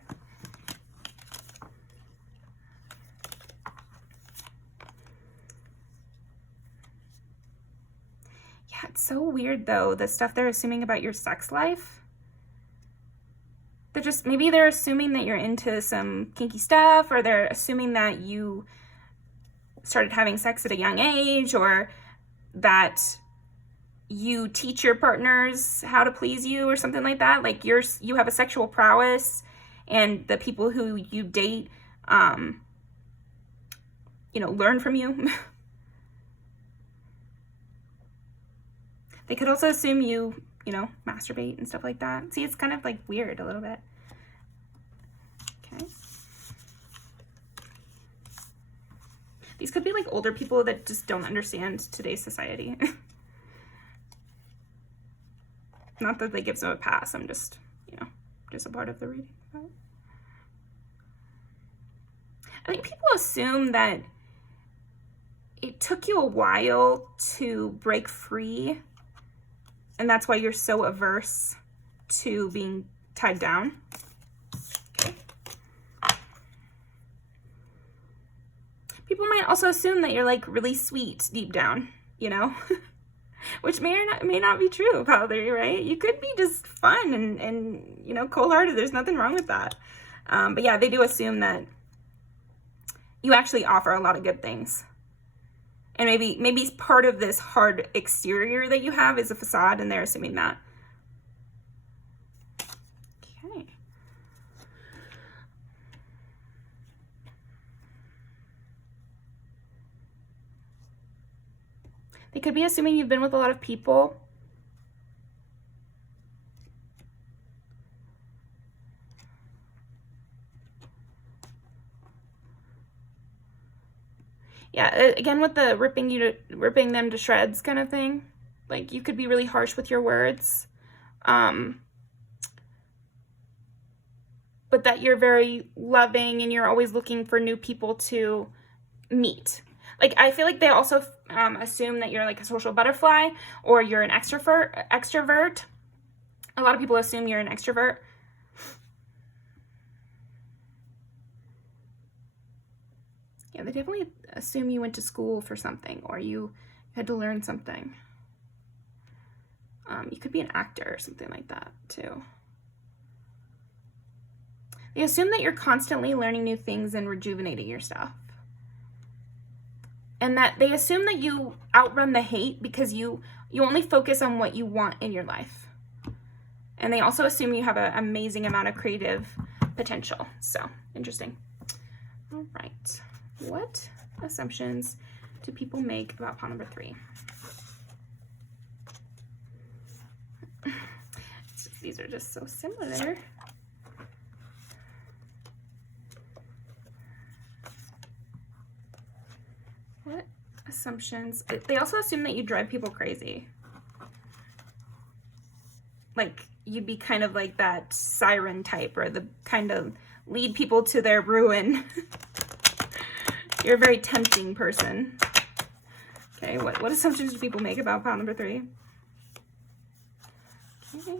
It's so weird though, the stuff they're assuming about your sex life. Maybe they're assuming that you're into some kinky stuff, or they're assuming that you started having sex at a young age, or that you teach your partners how to please you or something like that. Like you have a sexual prowess, and the people who you date, you know, learn from you. They could also assume you know, masturbate and stuff like that. See, it's kind of like weird a little bit. Okay. These could be like older people that just don't understand today's society. Not that that gives them a pass. I'm just, you know, just a part of the reading. I think people assume that it took you a while to break free, and that's why you're so averse to being tied down. Okay. People might also assume that you're like really sweet deep down, you know, which may not be true about you, right? You could be just fun and you know, cold-hearted. There's nothing wrong with that. But yeah, they do assume that you actually offer a lot of good things. And maybe part of this hard exterior that you have is a facade, and they're assuming that. Okay. They could be assuming you've been with a lot of people. Yeah, again, with the ripping them to shreds kind of thing. Like, you could be really harsh with your words. But that you're very loving and you're always looking for new people to meet. Like, I feel like they also assume that you're like a social butterfly or you're an extrovert. A lot of people assume you're an extrovert. Yeah, they definitely assume you went to school for something or you had to learn something. You could be an actor or something like that too. They assume that you're constantly learning new things and rejuvenating yourself. And that they assume that you outrun the hate because you only focus on what you want in your life. And they also assume you have an amazing amount of creative potential. So, interesting. All right. What assumptions do people make about pile number 3? These are just so similar. What assumptions? They also assume that you drive people crazy. Like, you'd be kind of like that siren type or the kind of lead people to their ruin. You're a very tempting person. Okay, what assumptions do people make about pile number 3? Okay.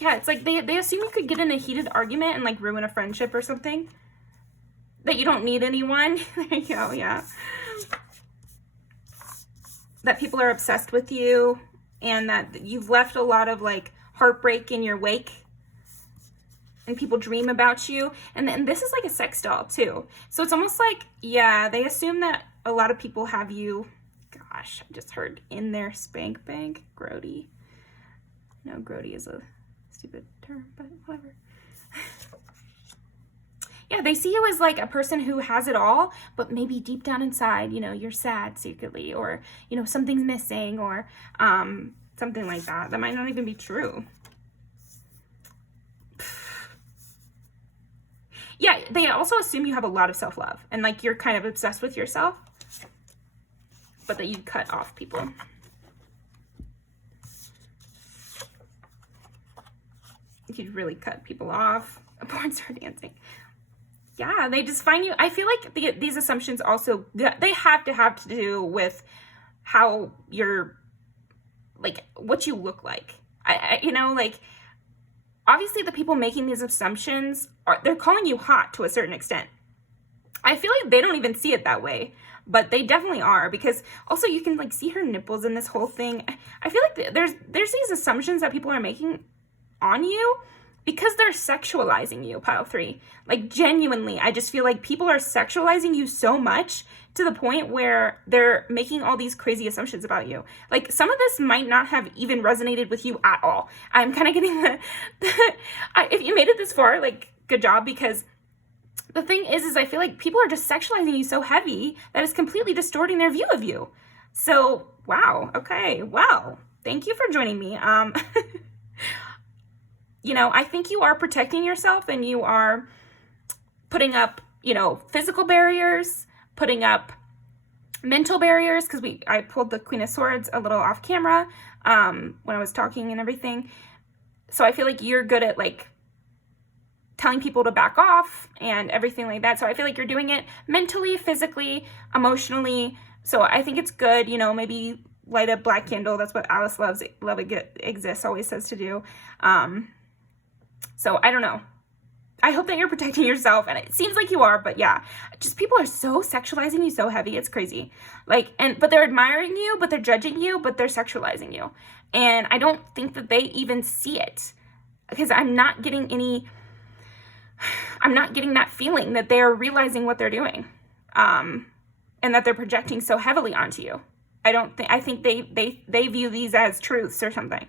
Yeah, it's like they assume you could get in a heated argument and like ruin a friendship or something. That you don't need anyone. There you go, yeah. That people are obsessed with you and that you've left a lot of like heartbreak in your wake. And people dream about you. And then this is like a sex doll too. So it's almost like, yeah, they assume that a lot of people have you, gosh, I just heard in their spank bank. Grody. No, grody is a stupid term, but whatever. Yeah, they see you as like a person who has it all, but maybe deep down inside, you know, you're sad secretly, or, you know, something's missing, or something like that. That might not even be true. Yeah, they also assume you have a lot of self-love and like you're kind of obsessed with yourself, but that you cut off people. You'd really cut people off. A porn star dancing. Yeah, they just find you. I feel like these assumptions also, they have to do with how you're, like, what you look like. You know, like, obviously the people making these assumptions, they're calling you hot to a certain extent. I feel like they don't even see it that way, but they definitely are, because also you can, like, see her nipples in this whole thing. I feel like there's these assumptions that people are making on you because they're sexualizing you, pile 3. Like, genuinely, I just feel like people are sexualizing you so much to the point where they're making all these crazy assumptions about you. Like, some of this might not have even resonated with you at all. I'm kind of getting if you made it this far, like, good job, because the thing is I feel like people are just sexualizing you so heavy that it's completely distorting their view of you. So, wow. Okay. Well, thank you for joining me. You know, I think you are protecting yourself and you are putting up, you know, physical barriers, putting up mental barriers, because I pulled the Queen of Swords a little off camera when I was talking and everything. So I feel like you're good at, like, telling people to back off and everything like that. So I feel like you're doing it mentally, physically, emotionally. So I think it's good, you know, maybe light a black candle. That's what Alice Love Exists always says to do. So I don't know. I hope that you're protecting yourself, and it seems like you are, but yeah, just people are so sexualizing you so heavy. It's crazy. Like, but they're admiring you, but they're judging you, but they're sexualizing you. And I don't think that they even see it, because I'm not getting that feeling that they're realizing what they're doing. And that they're projecting so heavily onto you. I think they view these as truths or something.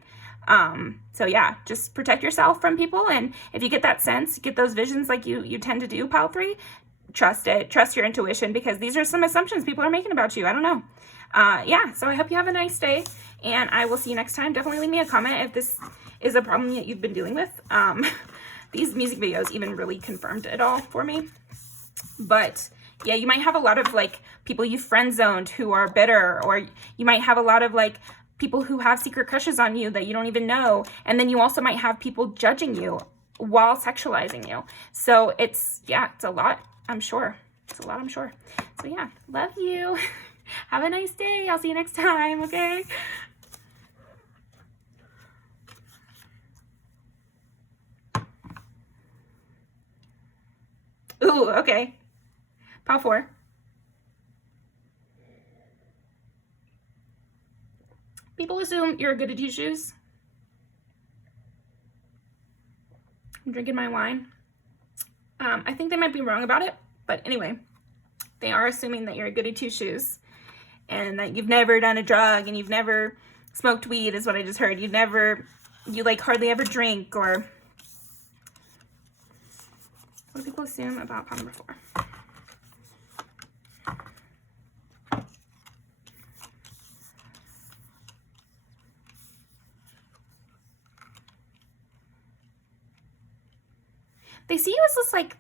So yeah, just protect yourself from people. And if you get that sense, get those visions like you tend to do, pile 3, trust it, trust your intuition, because these are some assumptions people are making about you. I don't know. Yeah, so I hope you have a nice day, and I will see you next time. Definitely leave me a comment if this is a problem that you've been dealing with. These music videos even really confirmed it all for me. But yeah, you might have a lot of like people you friend zoned who are bitter, or you might have a lot of like people who have secret crushes on you that you don't even know. And then you also might have people judging you while sexualizing you. So it's a lot, I'm sure. It's a lot, I'm sure. So yeah, love you. Have a nice day. I'll see you next time, okay? Ooh, okay. Pile 4. People assume you're good at shoes. I'm drinking my wine. I think they might be wrong about it, but anyway, they are assuming that you're a goody two-shoes and that you've never done a drug and you've never smoked weed, is what I just heard. You like hardly ever drink, or what do people assume about pile number 4? They see you as this like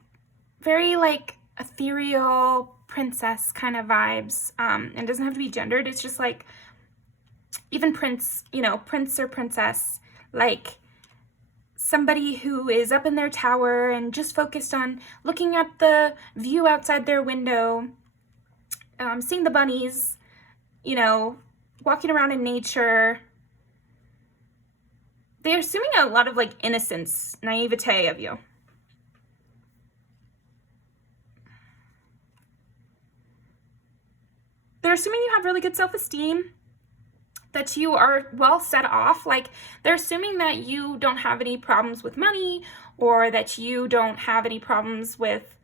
very like ethereal princess kind of vibes, and it doesn't have to be gendered. It's just like even prince, prince or princess, like somebody who is up in their tower and just focused on looking at the view outside their window, seeing the bunnies, walking around in nature. They're assuming a lot of like innocence, naivete of you. They're assuming you have really good self-esteem, that you are well set off. Like, they're assuming that you don't have any problems with money, or that you don't have any problems with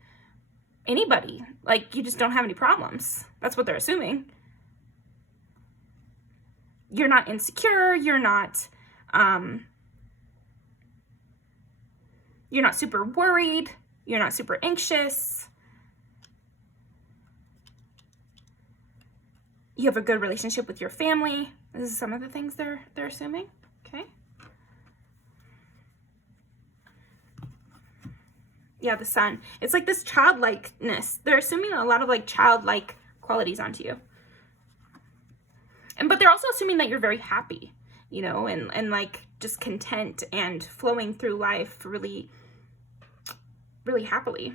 anybody. Like, you just don't have any problems. That's what they're assuming. You're not insecure. You're not super worried. You're not super anxious. You have a good relationship with your family. This is some of the things they're assuming. Okay. Yeah, the Sun. It's like this childlikeness. They're assuming a lot of like childlike qualities onto you. But they're also assuming that you're very happy, and like just content and flowing through life really, really happily.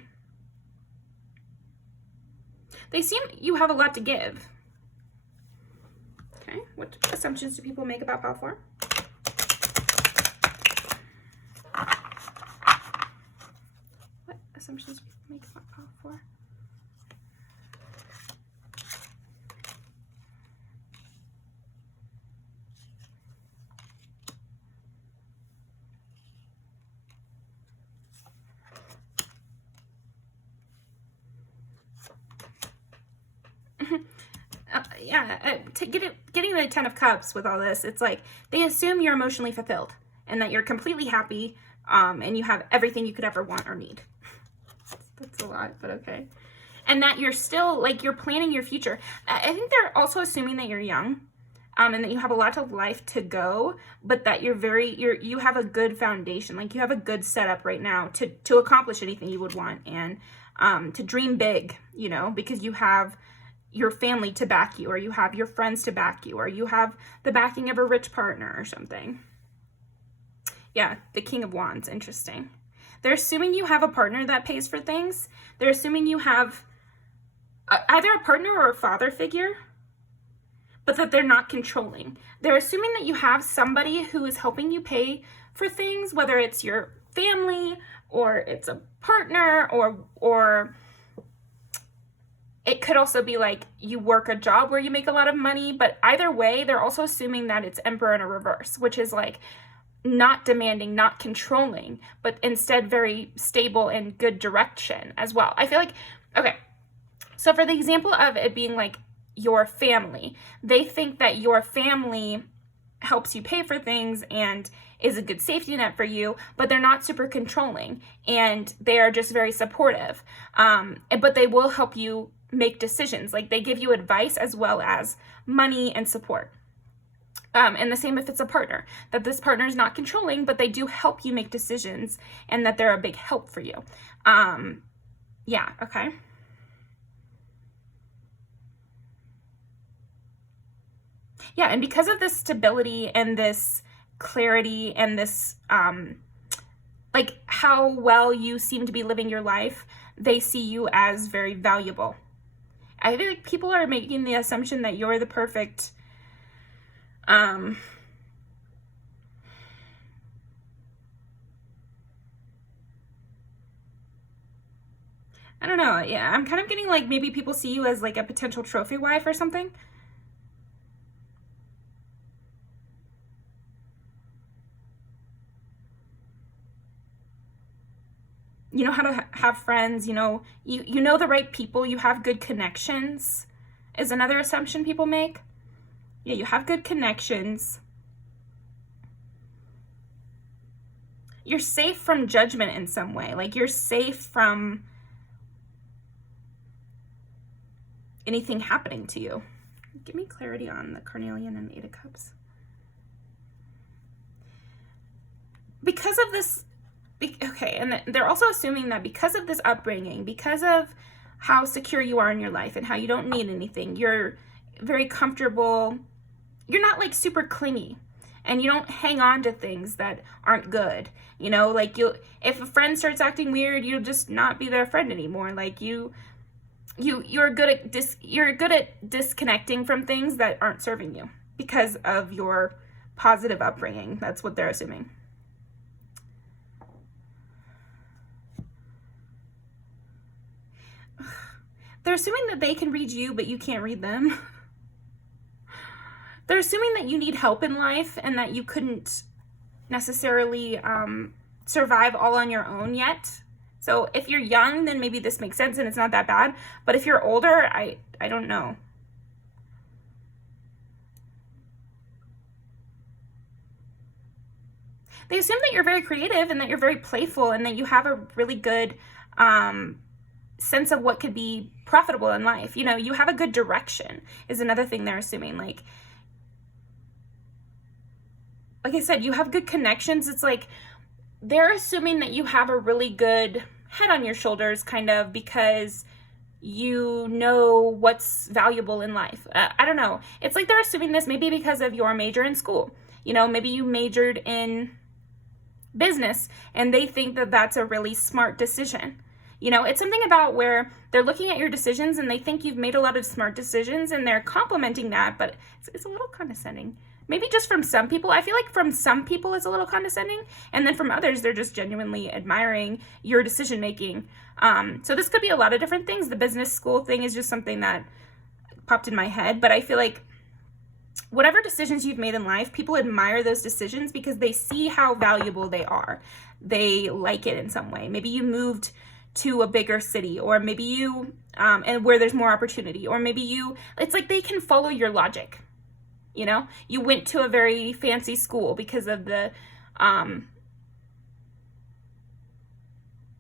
They seem you have a lot to give. Okay, what assumptions do people make about pile 4? What assumptions do people make about pile 4? Getting the 10 of Cups with all this, it's like they assume you're emotionally fulfilled and that you're completely happy, and you have everything you could ever want or need. That's a lot, but okay. And that you're still, like, you're planning your future. I think they're also assuming that you're young, and that you have a lot of life to go, but that you have a good foundation. Like, you have a good setup right now to accomplish anything you would want, and to dream big, because you have your family to back you, or you have your friends to back you, or you have the backing of a rich partner or something. Yeah, the King of Wands, interesting. They're assuming you have a partner that pays for things. They're assuming you have either a partner or a father figure, but that they're not controlling. They're assuming that you have somebody who is helping you pay for things, whether it's your family or it's a partner, or it could also be like you work a job where you make a lot of money. But either way, they're also assuming that it's Emperor in a reverse, which is like not demanding, not controlling, but instead very stable and good direction as well. I feel like, okay, so for the example of it being like your family, they think that your family helps you pay for things and is a good safety net for you, but they're not super controlling, and they are just very supportive. But they will help you make decisions. Like, they give you advice as well as money and support. And the same if it's a partner, that this partner is not controlling, but they do help you make decisions, and that they're a big help for you. Yeah, okay. Yeah, and because of this stability and this clarity and this, like how well you seem to be living your life, they see you as very valuable. I feel like people are making the assumption that you're the perfect, I don't know. Yeah, I'm kind of getting like maybe people see you as like a potential trophy wife or something. You know how to have friends, you know the right people, you have good connections is another assumption people make. Yeah, you have good connections. You're safe from judgment in some way. Like you're safe from anything happening to you. Give me clarity on the carnelian and 8 of Cups. Because of this, okay, and they're also assuming that because of this upbringing, because of how secure you are in your life and how you don't need anything, you're very comfortable. You're not like super clingy, and you don't hang on to things that aren't good. You know, like if a friend starts acting weird, you'll just not be their friend anymore. Like you're good at disconnecting from things that aren't serving you because of your positive upbringing. That's what they're assuming. They're assuming that they can read you, but you can't read them. They're assuming that you need help in life and that you couldn't necessarily survive all on your own yet. So if you're young, then maybe this makes sense and it's not that bad. But if you're older, I don't know. They assume that you're very creative and that you're very playful and that you have a really good sense of what could be profitable in life. You know, you have a good direction is another thing they're assuming. Like I said, you have good connections. It's like they're assuming that you have a really good head on your shoulders, kind of, because you know what's valuable in life. I don't know. It's like they're assuming this maybe because of your major in school. You know, maybe you majored in business and they think that that's a really smart decision. You know, it's something about where they're looking at your decisions and they think you've made a lot of smart decisions and they're complimenting that, but it's a little condescending. Maybe just from some people. I feel like from some people it's a little condescending, and then from others they're just genuinely admiring your decision making. So this could be a lot of different things. The business school thing is just something that popped in my head, but I feel like whatever decisions you've made in life, people admire those decisions because they see how valuable they are. They like it in some way. Maybe you moved to a bigger city, or maybe you and where there's more opportunity, or maybe it's like they can follow your logic. You know, you went to a very fancy school because of the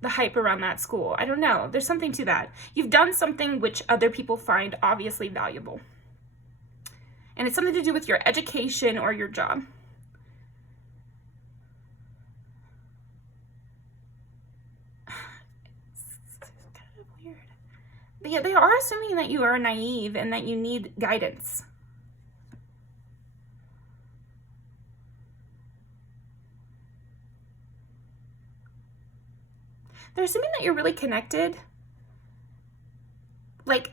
hype around that school. I don't know. There's something to that. You've done something which other people find obviously valuable. And it's something to do with your education or your job. It's kind of weird. But yeah, they are assuming that you are naive and that you need guidance. They're assuming that you're really connected. Like,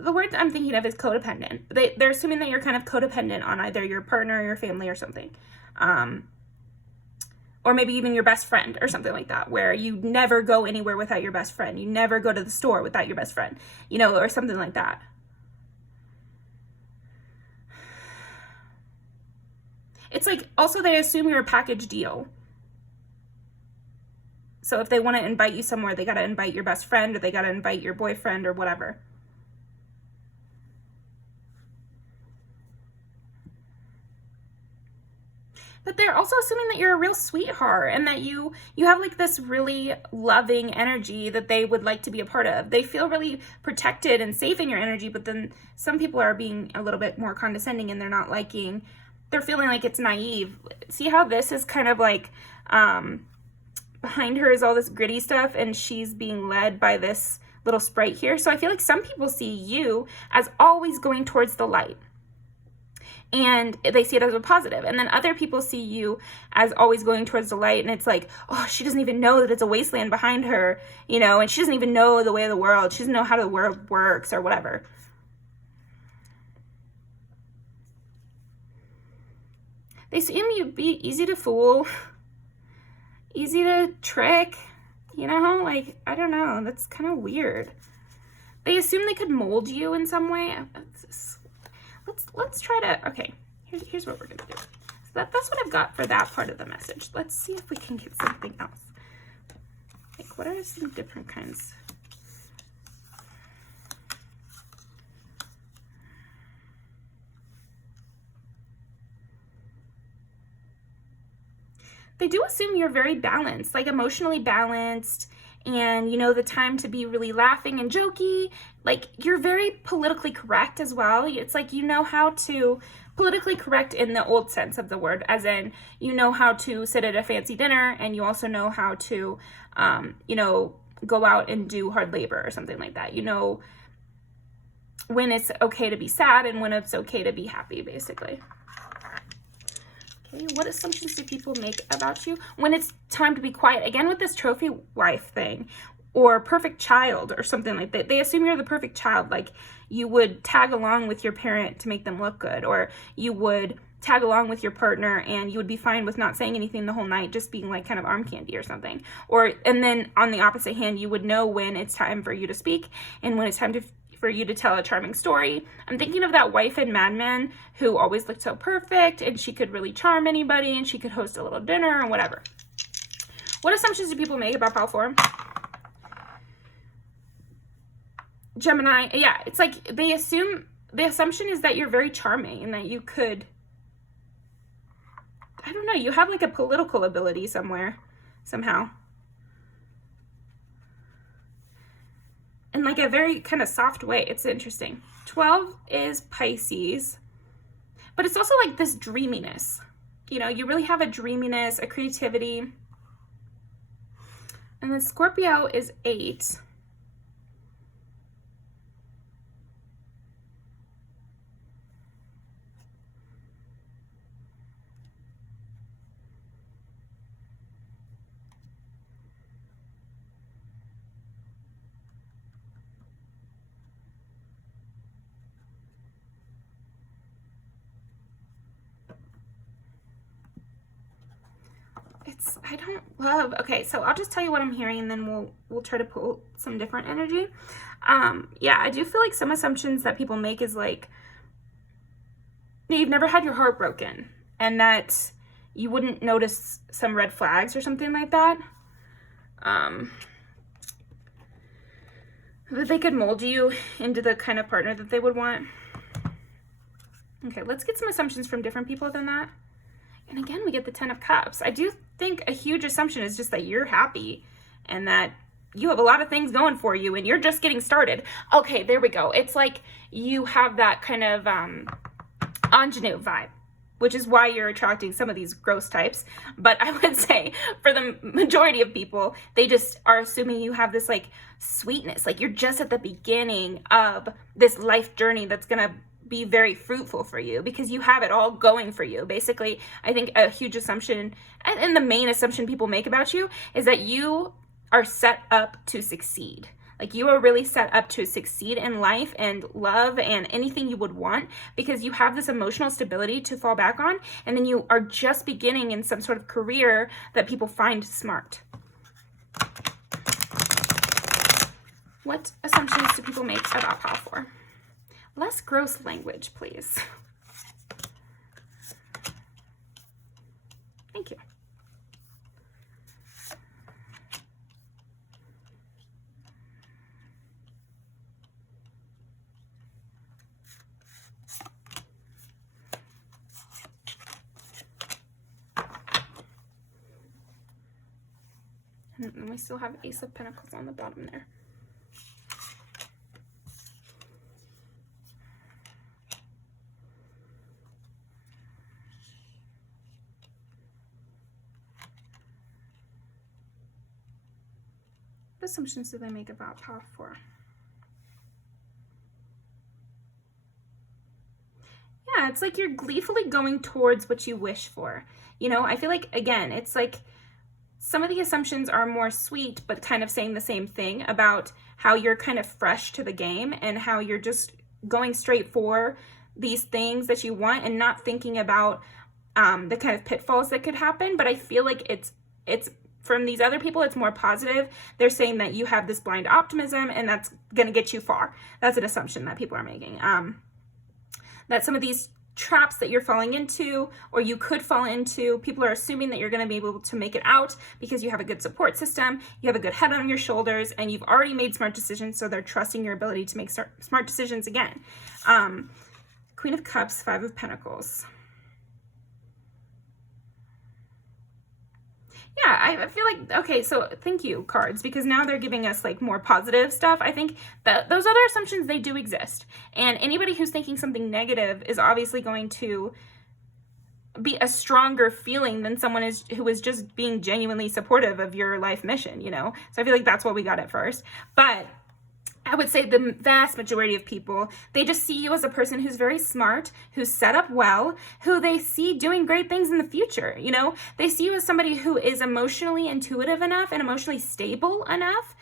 the word I'm thinking of is codependent. They're assuming that you're kind of codependent on either your partner or your family or something. Or maybe even your best friend or something like that, where you never go anywhere without your best friend. You never go to the store without your best friend, you know, or something like that. It's like, also they assume you're a package deal. So if they want to invite you somewhere, they got to invite your best friend, or they got to invite your boyfriend or whatever. But they're also assuming that you're a real sweetheart and that you have like this really loving energy that they would like to be a part of. They feel really protected and safe in your energy, but then some people are being a little bit more condescending and they're feeling like it's naive. See how this is kind of like, behind her is all this gritty stuff and she's being led by this little sprite here. So I feel like some people see you as always going towards the light, and they see it as a positive. And then other people see you as always going towards the light, and it's like, oh, she doesn't even know that it's a wasteland behind her, you know, and she doesn't even know the way of the world. She doesn't know how the world works or whatever. They seem you'd be easy to fool, easy to trick, you know, like, I don't know, that's kind of weird. They assume they could mold you in some way. Let's try to, okay, here's what we're gonna do. So that's what I've got for that part of the message. Let's see if we can get something else. Like, what are some different kinds? They do assume you're very balanced, like emotionally balanced, and you know the time to be really laughing and jokey. Like, you're very politically correct as well. It's like you know how to politically correct in the old sense of the word, as in you know how to sit at a fancy dinner, and you also know how to, you know, go out and do hard labor or something like that. You know when it's okay to be sad and when it's okay to be happy, basically. Okay, what assumptions do people make about you when it's time to be quiet? Again, with this trophy wife thing, or perfect child or something like that. They assume you're the perfect child. Like, you would tag along with your parent to make them look good, or you would tag along with your partner and you would be fine with not saying anything the whole night, just being like kind of arm candy or something. Or, and then on the opposite hand, you would know when it's time for you to speak and when it's time for you to tell a charming story. I'm thinking of that wife in Mad Men who always looked so perfect, and she could really charm anybody, and she could host a little dinner or whatever. What assumptions do people make about Power 4? Gemini, yeah, it's like they assume, the assumption is that you're very charming and that you could, I don't know, you have like a political ability somewhere, somehow. In like a very kind of soft way. It's interesting. 12 is Pisces, but it's also like this dreaminess. You know, you really have a dreaminess, a creativity. And then Scorpio is 8. I don't love, okay, so I'll just tell you what I'm hearing, and then we'll try to pull some different energy. Yeah, I do feel like some assumptions that people make is like, you've never had your heart broken, and that you wouldn't notice some red flags or something like that. That they could mold you into the kind of partner that they would want. Okay, let's get some assumptions from different people than that. And again, we get the 10 of Cups. I do think a huge assumption is just that you're happy and that you have a lot of things going for you and you're just getting started. Okay, there we go. It's like you have that kind of ingenue vibe, which is why you're attracting some of these gross types. But I would say for the majority of people, they just are assuming you have this like sweetness, like you're just at the beginning of this life journey that's gonna be very fruitful for you because you have it all going for you. Basically, I think a huge assumption, and the main assumption people make about you, is that you are set up to succeed. Like, you are really set up to succeed in life and love and anything you would want, because you have this emotional stability to fall back on, and then you are just beginning in some sort of career that people find smart. What assumptions do people make about Power 4? Less gross language, please. Thank you. And we still have Ace of Pentacles on the bottom there. What assumptions do they make about Path 4? Yeah, it's like you're gleefully going towards what you wish for. You know, I feel like, again, it's like some of the assumptions are more sweet, but kind of saying the same thing about how you're kind of fresh to the game and how you're just going straight for these things that you want and not thinking about the kind of pitfalls that could happen. But I feel like it's from these other people, it's more positive. They're saying that you have this blind optimism and that's going to get you far. That's an assumption that people are making. That some of these traps that you're falling into, or you could fall into, people are assuming that you're going to be able to make it out because you have a good support system, you have a good head on your shoulders, and you've already made smart decisions, so they're trusting your ability to make smart decisions again. Queen of Cups, Five of Pentacles. Yeah, I feel like, okay, so thank you, cards, because now they're giving us like more positive stuff. I think that those other assumptions, they do exist. And anybody who's thinking something negative is obviously going to be a stronger feeling than someone who is just being genuinely supportive of your life mission, you know? So I feel like that's what we got at first. But I would say the vast majority of people, they just see you as a person who's very smart, who's set up well, who they see doing great things in the future, you know? They see you as somebody who is emotionally intuitive enough and emotionally stable enough.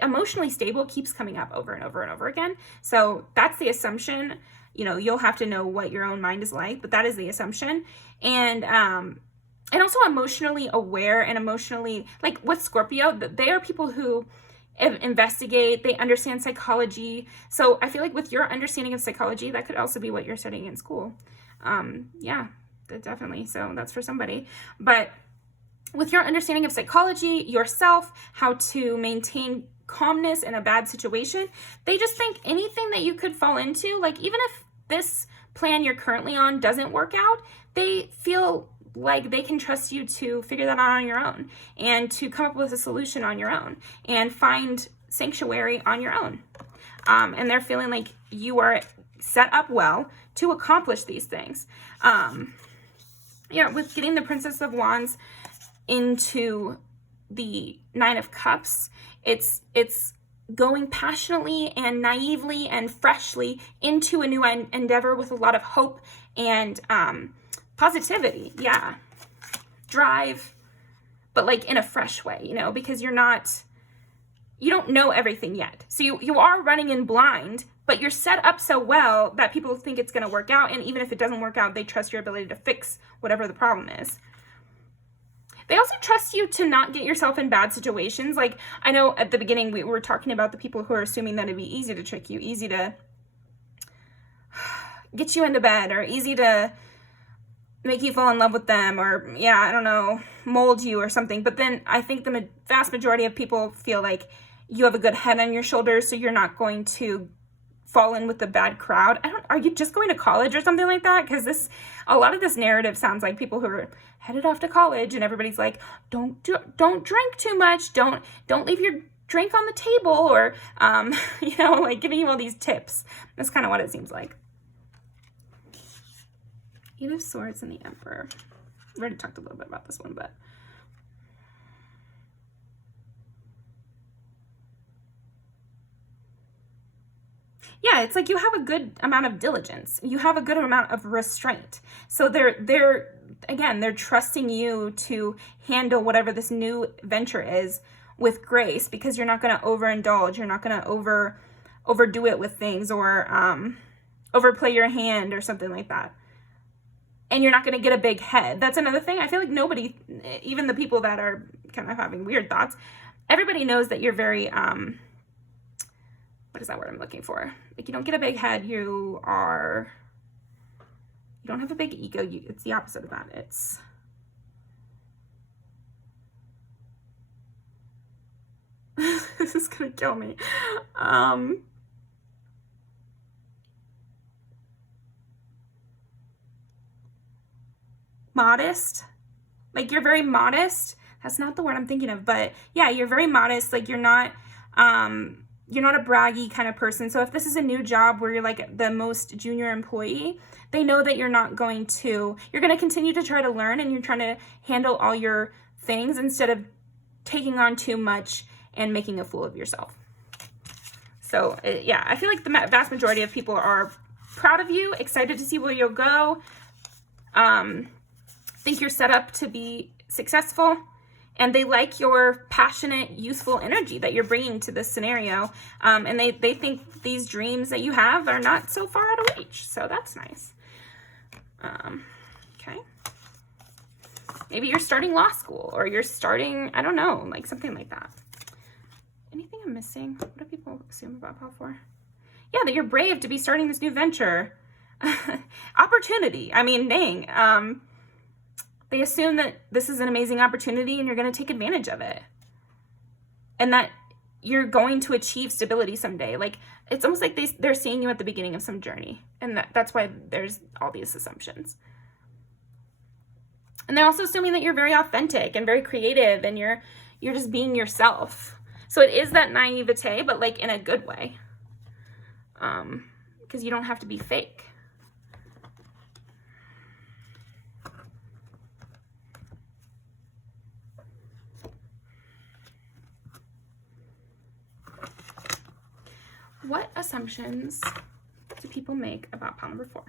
Emotionally stable keeps coming up over and over and over again. So that's the assumption. You know, you'll have to know what your own mind is like, but that is the assumption. And also emotionally aware and emotionally, like with Scorpio, they are people who investigate, they understand psychology. So I feel like with your understanding of psychology, that could also be what you're studying in school. Yeah, definitely. So that's for somebody. But with your understanding of psychology, yourself, how to maintain calmness in a bad situation, they just think anything that you could fall into, like even if this plan you're currently on doesn't work out, they feel like they can trust you to figure that out on your own and to come up with a solution on your own and find sanctuary on your own. And they're feeling like you are set up well to accomplish these things. Yeah, with getting the Princess of Wands into the Nine of Cups, it's going passionately and naively and freshly into a new endeavor with a lot of hope and positivity. Yeah, drive, but like in a fresh way, you know, because you don't know everything yet. So you are running in blind, but you're set up so well that people think it's going to work out. And even if it doesn't work out, they trust your ability to fix whatever the problem is. They also trust you to not get yourself in bad situations. Like, I know at the beginning we were talking about the people who are assuming that it'd be easy to trick you, easy to get you into bed, or easy to make you fall in love with them, or, yeah, I don't know, mold you or something. But then I think the vast majority of people feel like you have a good head on your shoulders, so you're not going to fall in with the bad crowd. Are you just going to college or something like that? Because a lot of this narrative sounds like people who are headed off to college, and everybody's like, don't drink too much, don't leave your drink on the table, or you know, like giving you all these tips. That's kind of what it seems like. Eight of Swords and the Emperor. We already talked a little bit about this one, but yeah, it's like you have a good amount of diligence. You have a good amount of restraint. So they're trusting you to handle whatever this new venture is with grace, because you're not going to overindulge. You're not going to overdo it with things, or overplay your hand or something like that. And you're not going to get a big head. That's another thing. I feel like nobody, even the people that are kind of having weird thoughts, everybody knows that you're very, what is that word I'm looking for? Like, you don't get a big head. You don't have a big ego. It's the opposite of that. This is going to kill me. Modest. Like, you're very modest. That's not the word I'm thinking of, but yeah, you're very modest. Like, you're not a braggy kind of person. So if this is a new job where you're like the most junior employee, they know that you're going to continue to try to learn, and you're trying to handle all your things instead of taking on too much and making a fool of yourself. So yeah, I feel like the vast majority of people are proud of you, excited to see where you'll go, think you're set up to be successful, and they like your passionate, youthful energy that you're bringing to this scenario. And they think these dreams that you have are not so far out of reach. So that's nice. Okay. Maybe you're starting law school, or you're starting, I don't know, like something like that. Anything I'm missing? What do people assume about Pile 4? Yeah, that you're brave to be starting this new venture. Opportunity. I mean, dang. They assume that this is an amazing opportunity and you're going to take advantage of it. And that you're going to achieve stability someday. Like, it's almost like they're seeing you at the beginning of some journey. And that's why there's all these assumptions. And they're also assuming that you're very authentic and very creative and you're just being yourself. So it is that naivete, but like in a good way. Because you don't have to be fake. What assumptions do people make about pile number 4?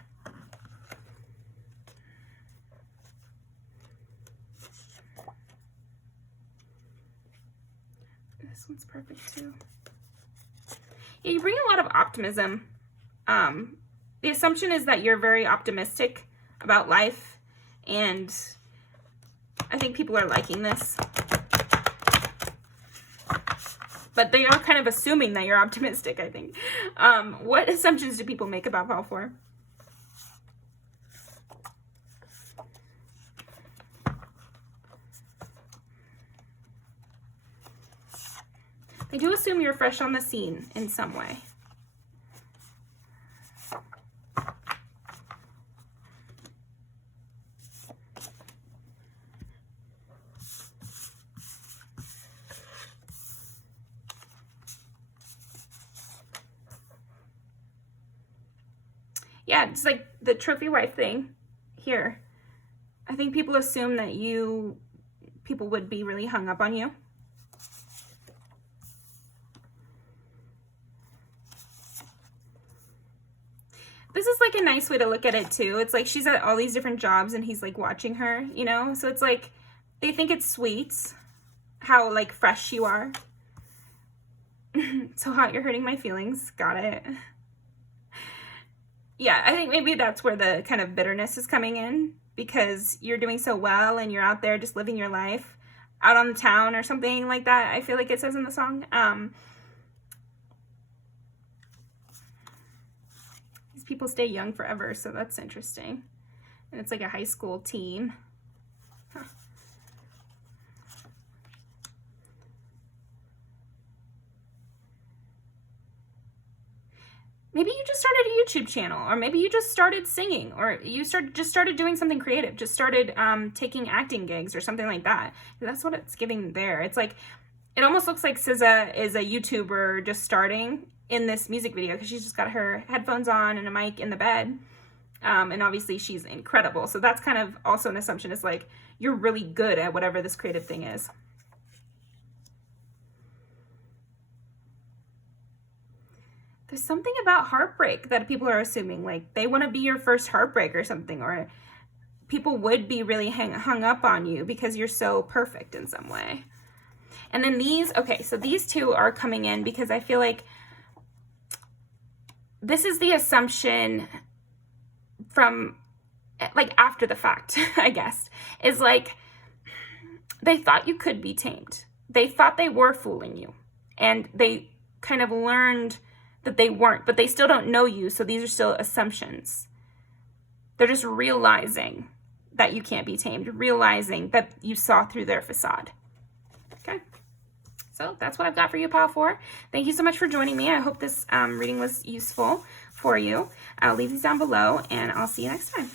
This one's perfect too. Yeah, you bring a lot of optimism. The assumption is that you're very optimistic about life, and I think people are liking this. But they are kind of assuming that you're optimistic, I think. What assumptions do people make about pile 4? They do assume you're fresh on the scene in some way. Yeah, it's like the trophy wife thing here. I think people assume that people would be really hung up on you. This is like a nice way to look at it too. It's like she's at all these different jobs and he's like watching her, you know? So it's like they think it's sweet how like fresh you are. So hot, you're hurting my feelings. Got it. Yeah, I think maybe that's where the kind of bitterness is coming in, because you're doing so well and you're out there just living your life out on the town or something like that. I feel like it says in the song. These people stay young forever, so that's interesting. And it's like a high school team. Huh. Maybe you just started a YouTube channel, or maybe you just started singing, or you just started doing something creative, just started taking acting gigs or something like that. That's what it's giving there. It's like, it almost looks like SZA is a YouTuber just starting in this music video, because she's just got her headphones on and a mic in the bed. And obviously she's incredible. So that's kind of also an assumption. It's like, you're really good at whatever this creative thing is. There's something about heartbreak that people are assuming, like they want to be your first heartbreak or something, or people would be really hung up on you because you're so perfect in some way. And then these, okay, so these two are coming in because I feel like this is the assumption from like after the fact, I guess, is like they thought you could be tamed. They thought they were fooling you, and they kind of learned that they weren't, but they still don't know you, so these are still assumptions. They're just realizing that you can't be tamed, realizing that you saw through their facade. Okay, so that's what I've got for you, pile 4. Thank you so much for joining me. I hope this reading was useful for you. I'll leave these down below, and I'll see you next time.